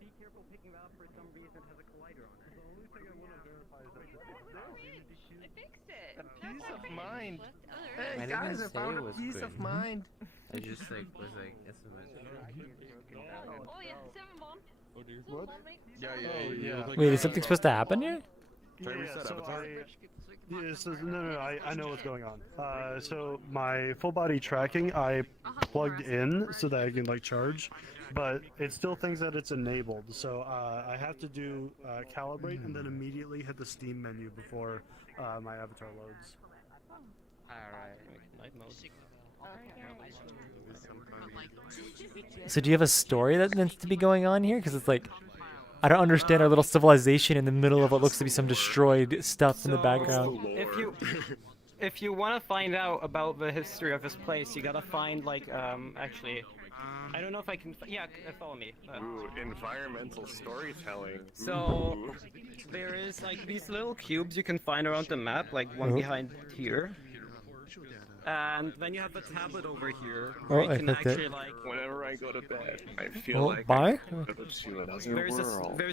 Be careful picking that up for some reason it has a collider on it. The only thing I want to verify is that I fixed it. A peace of mind. I Hey didn't guys, I say found it a was peace good. of mind. I just was like SMS. Oh yeah, 7 bomb. What? Yeah. Wait, is something supposed to happen here? I know what's going on. So my full body tracking, I plugged in so that I can like charge, but it still thinks that it's enabled. So I have to do calibrate and then immediately hit the Steam menu before my avatar loads. So do you have a story that needs to be going on here? Because it's like, I don't understand our little civilization in the middle of what looks to be some destroyed stuff in the background. If you want to find out about the history of this place, you gotta find like actually, I don't know if I can. Yeah, follow me. Ooh, environmental storytelling. So there is like these little cubes you can find around the map, like one behind here. And then you have a tablet over here where you can actually like. Whenever I go to bed, I feel like bye? There's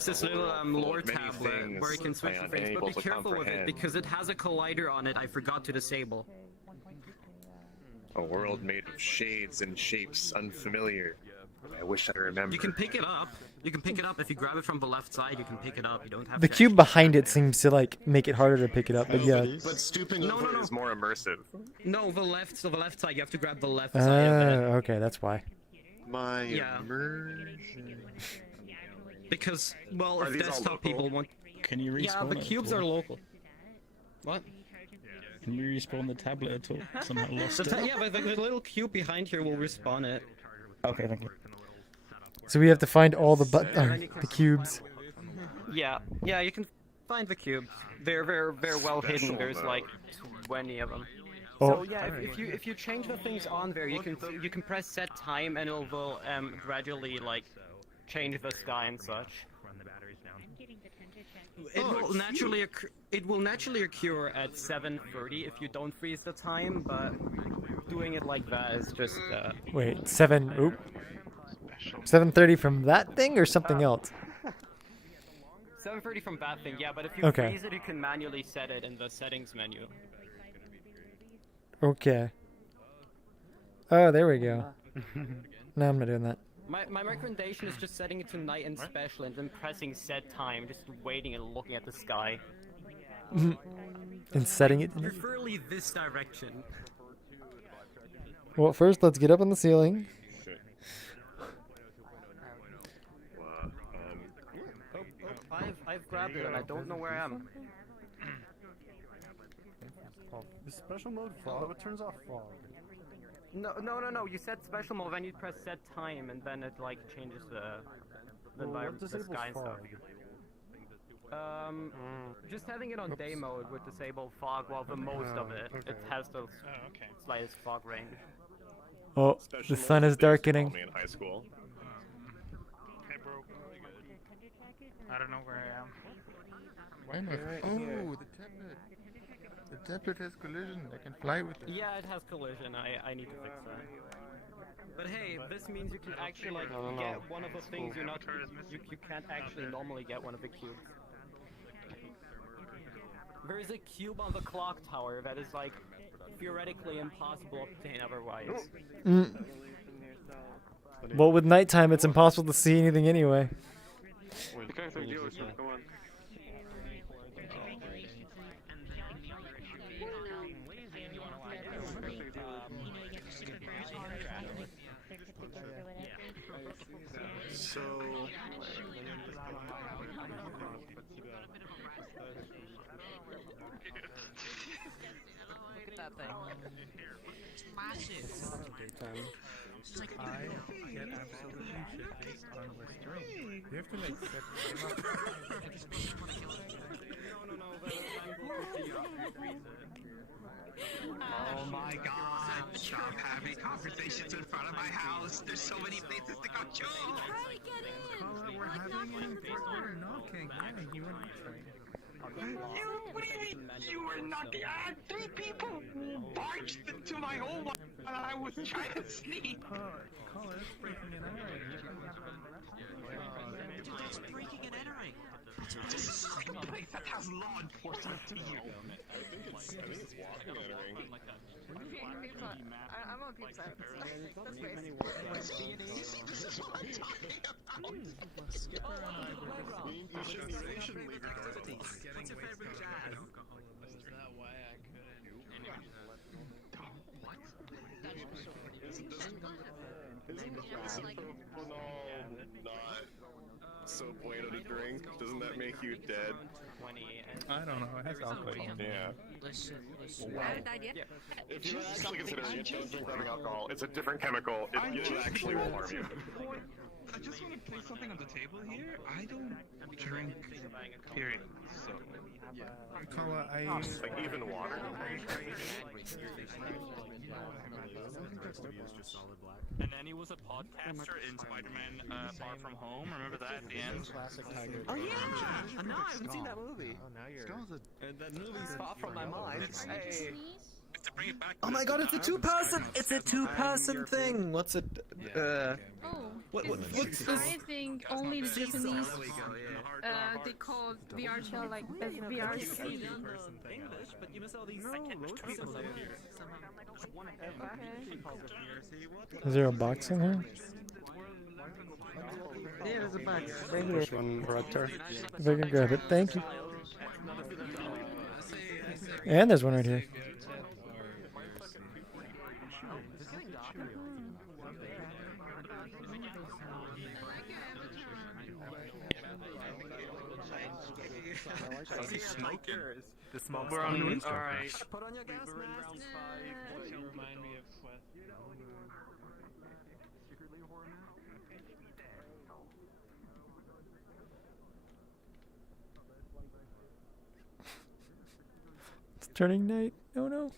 this little lore tablet where you can switch the frames, but be careful with it because it has a collider on it. I forgot to disable. A world made of shades and shapes unfamiliar. I wish I remembered. You can pick it up. You can pick it up if you grab it from the left side. You can pick it up. You don't have The to cube behind it seems to like make it harder to pick it up, but yeah. But stooping over is more immersive. No, the left. So the left side. You have to grab the left side of it. Okay, that's why. My Yeah. immersion. Because well, Are if these all desktop local? people want. Can you Yeah, the cubes are local. What? Can you respawn the tablet at all? Somehow lost it. Yeah, but the little cube behind here will respawn it. Okay, thank you. So we have to find all the the cubes. Yeah, you can find the cubes. They're very well hidden. There's like 20 of them. Oh. So yeah, if you change the things on there, you can press set time and it will gradually like change the sky and such. It will naturally occur at 7:30 if you don't freeze the time, but doing it like that is just. Wait, 7:30 from that thing or something else? 7:30 from that thing, yeah. But if you Okay. freeze it, you can manually set it in the settings menu. Okay. Oh, there we go. No, I'm not doing that. My recommendation is just setting it to night and special and then pressing set time, just waiting and looking at the sky. And setting it. Preferably this direction. Well, first let's get up on the ceiling. I've grabbed it and I don't know where I am. Is special mode fog? What turns off fog? No. You set special mode, then you press set time, and then it like changes the sky and stuff. Just having it on day mode would disable fog, while the most of it has the slightest fog range. Oh, the sun is darkening. In high school. Hey, bro. I don't know where I am. Why not? Oh, the tablet. The tablet has collision. I can fly with it. Yeah, it has collision. I need to fix that. But hey, this means you can actually like get one of the things you can't actually normally get one of the cubes. There is a cube on the clock tower that is like theoretically impossible to obtain otherwise. Well, with nighttime, it's impossible to see anything anyway. Come on. So. Look at that thing. It's massive. I get absolutely shit-faced on the stream. You have to like set them Oh my god, stop having conversations in front of my house. There's so many places to go to. We're having an important knocking. Yeah, you were knocking. What do you mean you were knocking? I had 3 people barged into my home while I was trying to sleep. Call it breaking and entering. That's breaking and entering. This is the second place that has law enforcement here. I think it's walking and entering. I'm on Peep's side. That's great. This is what I'm talking about. You shouldn't leave your door open. What's your favorite jazz? Is that why I couldn't? Isn't propanol not so bueno to drink? Doesn't that make you dead? I don't know. It has alcohol. Yeah. Bad idea. If you're actually considering it, don't drink rubbing alcohol. It's a different chemical. It actually will harm you. I just want to place something on the table here. I don't drink, period. So, yeah. Like even water. And then he was a podcaster in Spider-Man Far From Home. Remember that at the end? Oh yeah! No, I haven't seen that movie. Oh, now you're. And that movie's far from my mind. Hey. Oh my god, it's a two-person! It's a two-person thing! What's it? What's this? I think only the Japanese they call VRChat like VRC. English, but you miss all these people here. Is there a box in here? Yeah, there's a box. Right here. There's one right there. If I can grab it, thank you. And there's one right here. The smoke's We're coming on. in. Alright. Put on your gas mask. Remind me of Quest. It's turning night. Oh no.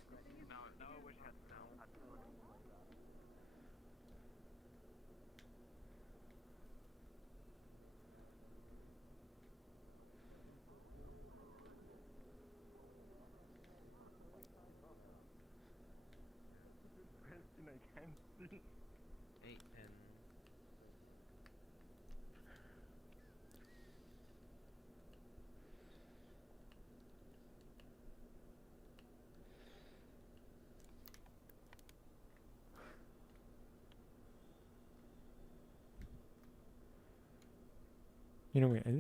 You know, wait, I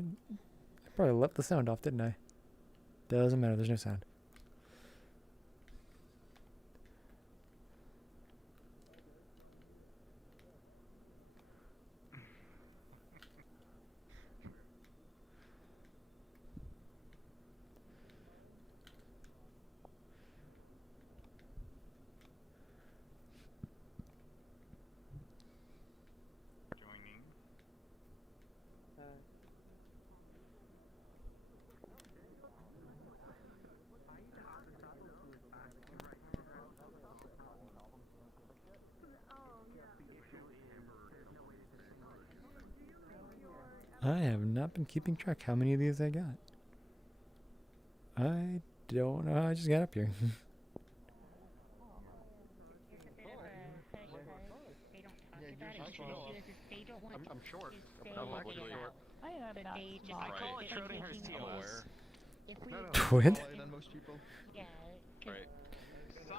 probably left the sound off, didn't I? Doesn't matter, there's no sound. I have not been keeping track how many of these I got. I don't know how I just got up here. I'm short. I call it Schrodinger's TOS. What? Right.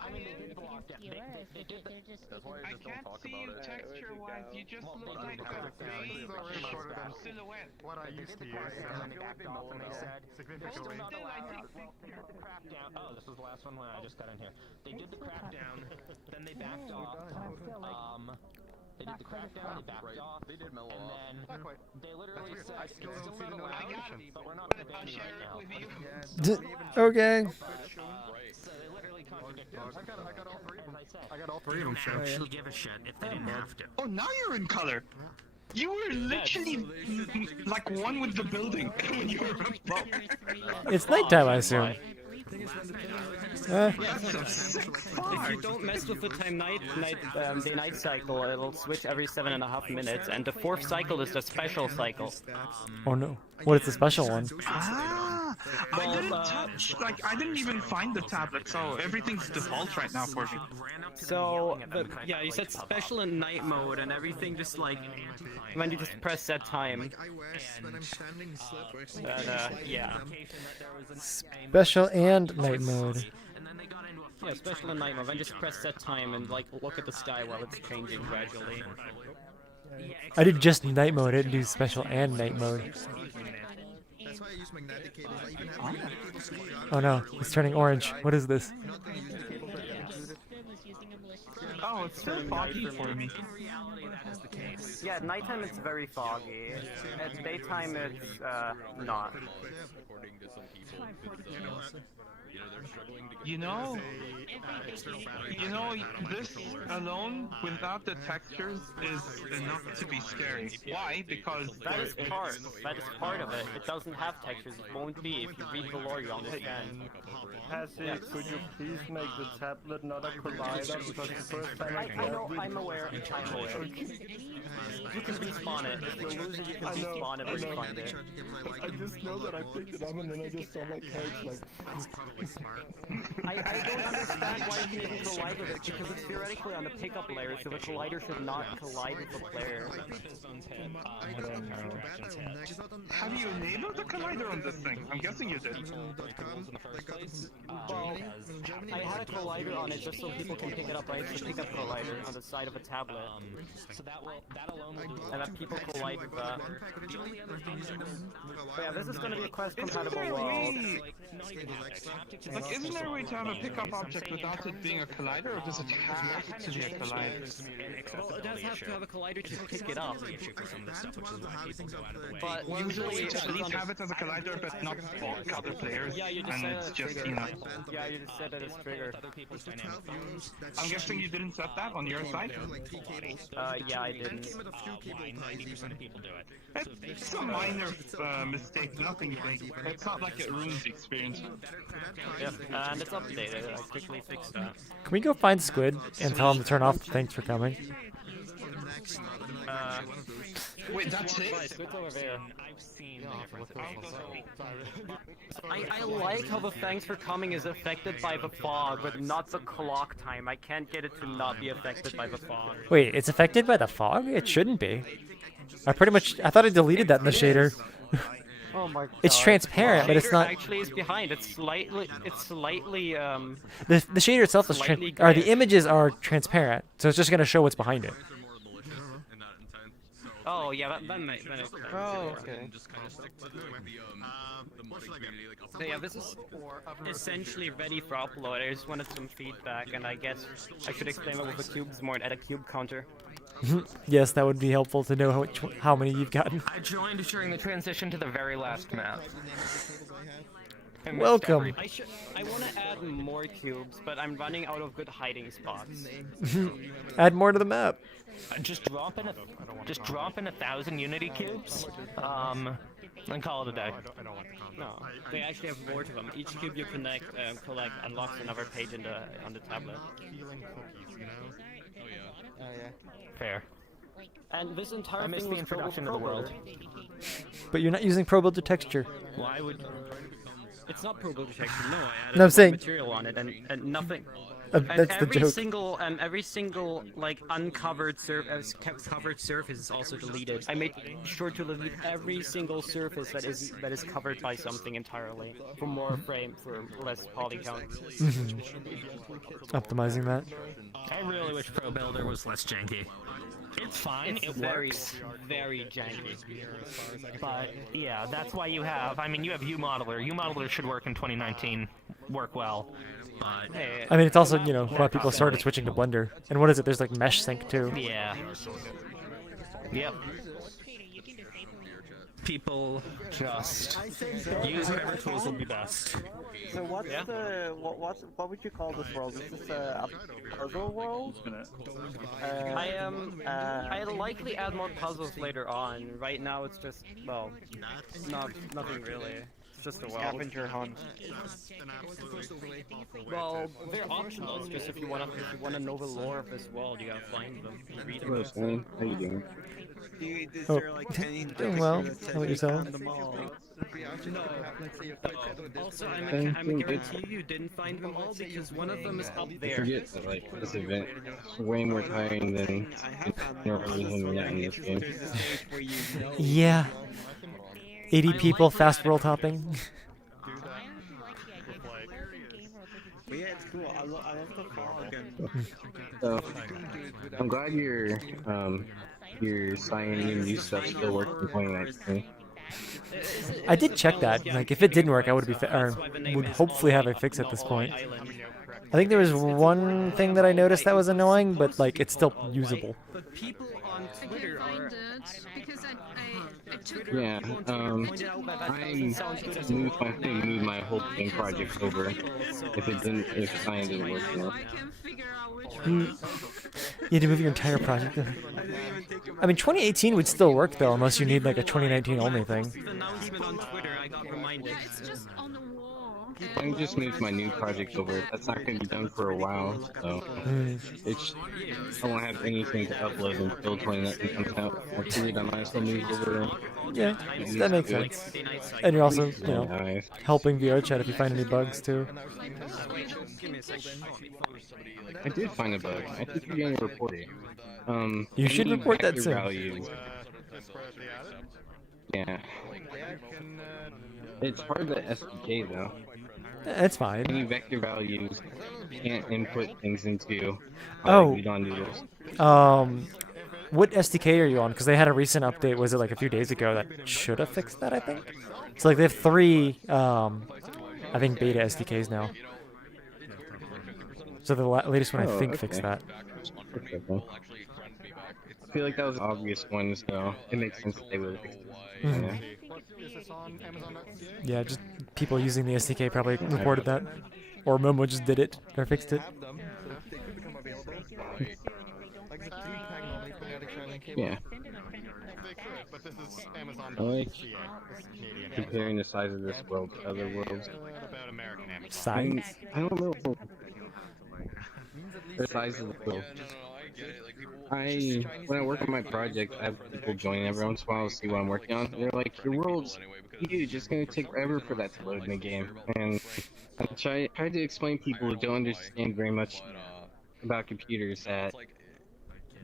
I mean, they did block that. They did the... That's why I just don't talk about it. Texture-wise, you just look like a big silhouette. What I used to use. They backed off and they said, significantly. They did the crackdown. Oh, this was the last one when I just got in here. They did the crackdown, then they backed off. They did the crackdown, they backed off. They did mellow off. And then they literally said, I still don't see the notifications. but we're not going to ban you right now. Okay. So they literally contradicted us. I got all three of them. I got all three of them. actually give a shit if they didn't have to. Oh, now you're in color. You were literally like one with the building when you were. It's nighttime, I assume. If you don't mess with the day-night cycle, it'll switch every 7.5 minutes, and the fourth cycle is the special cycle. Oh no. What is the special one? Ah, I didn't touch, like, I didn't even find the tablet, so everything's default right now for me. So, yeah, you said special and night mode, and everything just like, when you just press set time. Yeah. Special and night mode. Yeah, special and night mode, then just press set time and like look at the sky while it's changing gradually. I did just night mode, I didn't do special and night mode. That's why I use magnetic cables. I even have magnetic cables. Oh no, it's turning orange. What is this? Oh, it's still foggy for me. Yeah, at nighttime it's very foggy. At daytime it's not. You know, this alone, without the textures, is enough to be scary. Why? Because that is part of it. It doesn't have textures. It won't be. If you read the lore, you understand. Passive, could you please make the tablet not a collider? Because the first time I I'm aware. You can respawn it. If you lose it, you can respawn it and refind it. I just know that I picked it up and then I just saw my cage like... I don't understand why you didn't collide with it, because it's theoretically on the pickup layer, so the collider should not collide with the player. I don't know. Have you enabled the collider on this thing? I'm guessing you did. Well, I had a collider on it just so people can pick it up, right? It's a pickup collider on the side of a tablet. So and that people collide with that. But yeah, this is going to be a quest compatible world. Like, isn't there a way to have a pickup object without it being a collider, or does it have to be a collider? Well, it does have to have a collider to pick it up. But usually, At least have it as a collider, but not for other players. Yeah, you just and said it's it's just, trigger. you know. Yeah, you just said that it's trigger. I'm guessing you didn't set that on your side? Yeah, I didn't. It's a minor mistake, nothing big. It's not like it ruins the experience. Yep, and it's updated. I quickly fixed that. Can we go find Squid and tell him to turn off the thanks for coming? Wait, that's it? Squid's over there. I like how the thanks for coming is affected by the fog, but not the clock time. I can't get it to not be affected by the fog. Wait, it's affected by the fog? It shouldn't be. I thought I deleted that in the shader. Oh my god. It's transparent, but it's not. Actually, is behind. It's slightly. The shader itself is the images are transparent, so it's just gonna show what's behind it. Oh yeah, that makes sense. Oh okay. So yeah, this is essentially ready for upload. I just wanted some feedback, and I guess I should explain it with the cubes more and add a cube counter. Yes, that would be helpful to know how many you've gotten. I joined during the transition to the very last map. Welcome. I want to add more cubes, but I'm running out of good hiding spots. Add more to the map. Just drop in 1,000 Unity cubes, and call it a day. No, they actually have more to them. Each cube you collect unlocks another page on the tablet. Oh yeah. Fair. And this entire I missed thing the was introduction to the world. But you're not using Pro Builder texture. Why would? It's not Pro Builder texture. No, I added No, I'm saying- material on it, and nothing. That's the joke. Every single like uncovered covered surface is also deleted. I made sure to delete every single surface that is covered by something entirely for more frame, for less poly count. Optimizing that. I really wish Pro Builder was less janky. It's fine, It's it very, works. very janky. But yeah, that's why you have UModeler. UModeler should work in 2019, work well. But hey, I mean, it's also, why people started switching to Blender. And what is it? There's like mesh sync too. yeah. Yep. People just use whatever tools will be best. So what's what would you call this world? Is this a puzzle world? I'll likely add more puzzles later on. Right now it's just nothing really. It's just a world. Scavenger hunt. Well, they're optional. It's just if you wanna know the lore of this world, you gotta find them and read Hello, them. Stan. How you doing? Doing well. How about yourself? Also, I'm guarantee you didn't find them all because one of them is up I there. forget that this event is way more tiring than normally hanging out in this game. Yeah. 80 people fast world hopping. Yeah, it's cool. I love the fog. So, I'm glad your signing in new stuff still works in 2019. I did check that. Like, if it didn't work, I would would hopefully have a fix at this point. I think there was one thing that I noticed that was annoying, but like, it's still usable. But people on Twitter are. Yeah, I moved my whole game project over if sign didn't work enough. You had to move your entire project over. I mean, 2018 would still work though, unless you need like a 2019 only thing. Announcement on Twitter, I got reminded. I just moved my new project over. That's not going to be done for a while, so I won't have anything to upload until 2019 comes out. I figured I might as well move over. Yeah, that makes sense. And you're also, helping VRChat if you find any bugs too. I did find a bug. I think you're going to report it. You should report that soon. Value. Yeah. It's part of the SDK though. It's fine. Any vector values can't input things into Oh. Udon noodles. what SDK are you on? Because they had a recent update, was it like a few days ago, that should have fixed that, I think? So like they have 3, I think, beta SDKs now. So the latest one, I think, fixed that. Okay. I feel like that was an obvious one, so it makes sense that they would fix it. Mhm. Yeah, just people using the SDK probably reported that. Or Momo just did it, or fixed it. Yeah. I like comparing the size of this world to other worlds. Size? I don't know. The size of the world. When I work on my project, I have people join every once in a while to see what I'm working on. They're like, your world's huge, it's gonna take forever for that to load in the game. And I try to explain to people who don't understand very much about computers that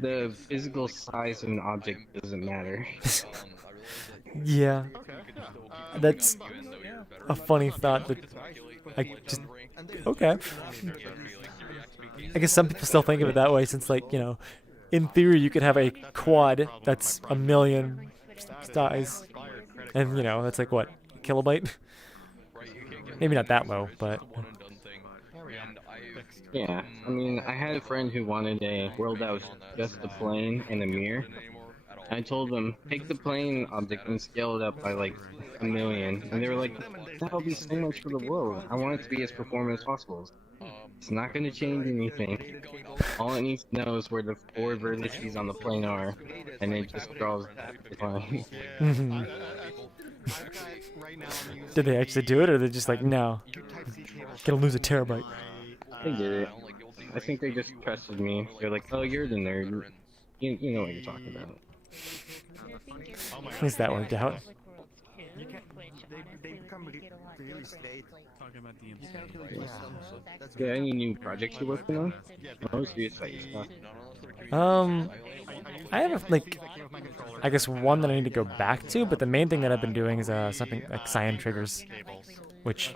the physical size of an object doesn't matter. Yeah. That's a funny thought that I just... Okay. I guess some people still think of it that way, since, like, you know, in theory you could have a quad that's 1,000,000 size. And, you know, that's like, what, a kilobyte? Maybe not that low, but... Yeah, I mean, I had a friend who wanted a world that was just a plane and a mirror. I told them, take the plane object and scale it up by like 1,000,000. And they were like, that'll be so much for the world. I want it to be as performant as possible. It's not going to change anything. All it needs to know is where the 4 vertices on the plane are, and it just draws the plane. Mm-hmm. Did they actually do it, or they just like, no, gonna lose a terabyte? They did it. I think they just trusted me. They're like, oh, you're the nerd. You know what you're talking about. At least that worked out. Yeah, any new projects you're working on? I was curious about your stuff. I have like, I guess one that I need to go back to, but the main thing that I've been doing is something like cyan triggers, which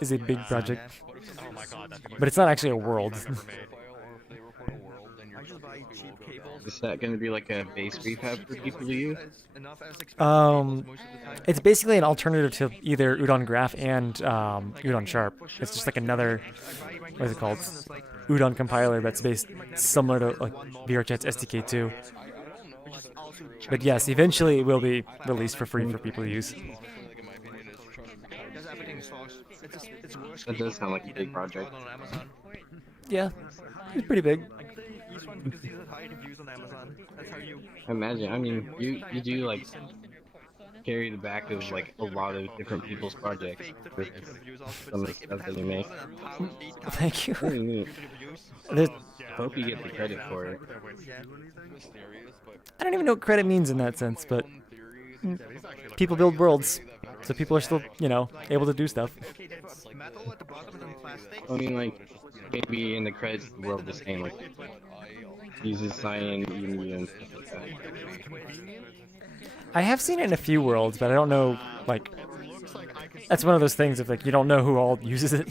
is a big project. But it's not actually a world. Is that going to be like a base prefab for people to use? It's basically an alternative to either Udon Graph and Udon Sharp. It's just like another, what is it called? Udon compiler that's based similar to like VRChat's SDK2. But yes, eventually it will be released for free for people to use. That does sound like a big project. Yeah, it's pretty big. I imagine. I mean, you do like carry the back of like a lot of different people's projects with some of the stuff that you make. Thank you. Really neat. Hope you get the credit for it. I don't even know what credit means in that sense, but people build worlds, so people are still, you know, able to do stuff. I mean, like, maybe in the credits the world is saying like uses cyan, and stuff like that. I have seen it in a few worlds, but I don't know, like, that's one of those things of like you don't know who all uses it,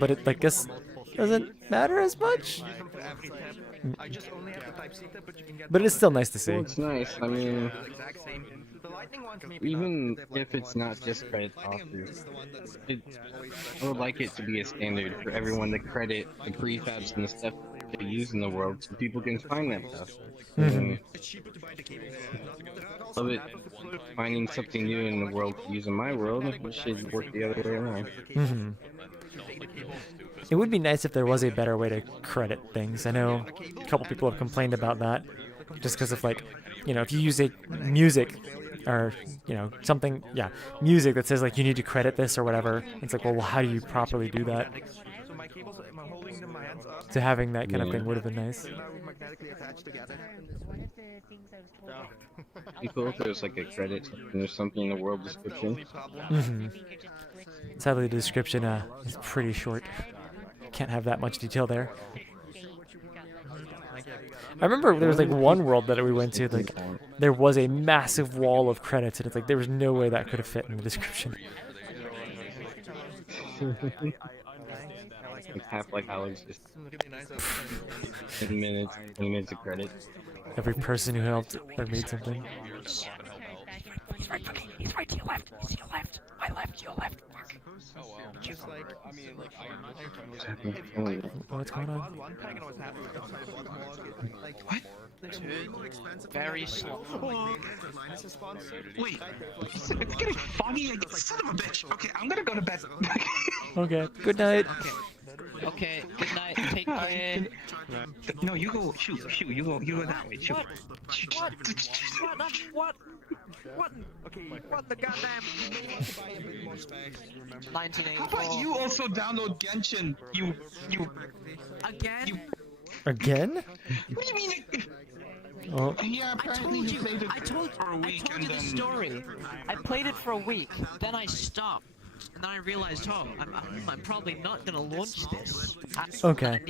but it, I guess, doesn't matter as much. But it's still nice to see. Well, it's nice. I mean, even if it's not just credit authors, I would like it to be a standard for everyone to credit the prefabs and the stuff they use in the world so people can find that stuff. Mm-hmm. Love it. Finding something new in the world to use in my world, it should work the other way around. Mm-hmm. It would be nice if there was a better way to credit things. I know a couple people have complained about that, just because of like, you know, if you use a music or, you know, something, yeah, music that says like you need to credit this or whatever, it's like, well, how do you properly do that? So having that kind of thing would have been nice. It'd be cool if there was like a credit and there's something in the world description. Mm-hmm. Sadly, the description is pretty short. Can't have that much detail there. I remember there was like one world that we went to, like there was a massive wall of credits, and it's like there was no way that could have fit in the description. It's half like Alex. Just 10 minutes, 20 minutes of credit. Every person who helped or made something. He's right to your left. He's to your left. My left, your left. Oh wow. Just like, I mean, like, What's going on? What? Very slow. Wait, it's getting foggy again. Son of a bitch. Okay, I'm gonna go to bed. Okay, good night. Okay, good night. Take care. No, you go. Shoot. You go that way. Shoot. What? Okay, what the goddamn? 1984. How about you also download Genshin? You. Again? Again? What do you mean? Oh. Yeah, apparently you played it I told you the story. I played it for a week, then I stopped. And then I realized, I'm probably not gonna launch this. Okay,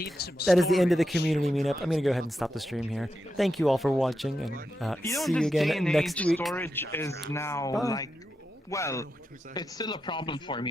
that is the end of the community meetup. I'm gonna go ahead and stop the stream here. Thank you all for watching, and see you again next week. Storage is now Bye. like, well, it's still a problem for me.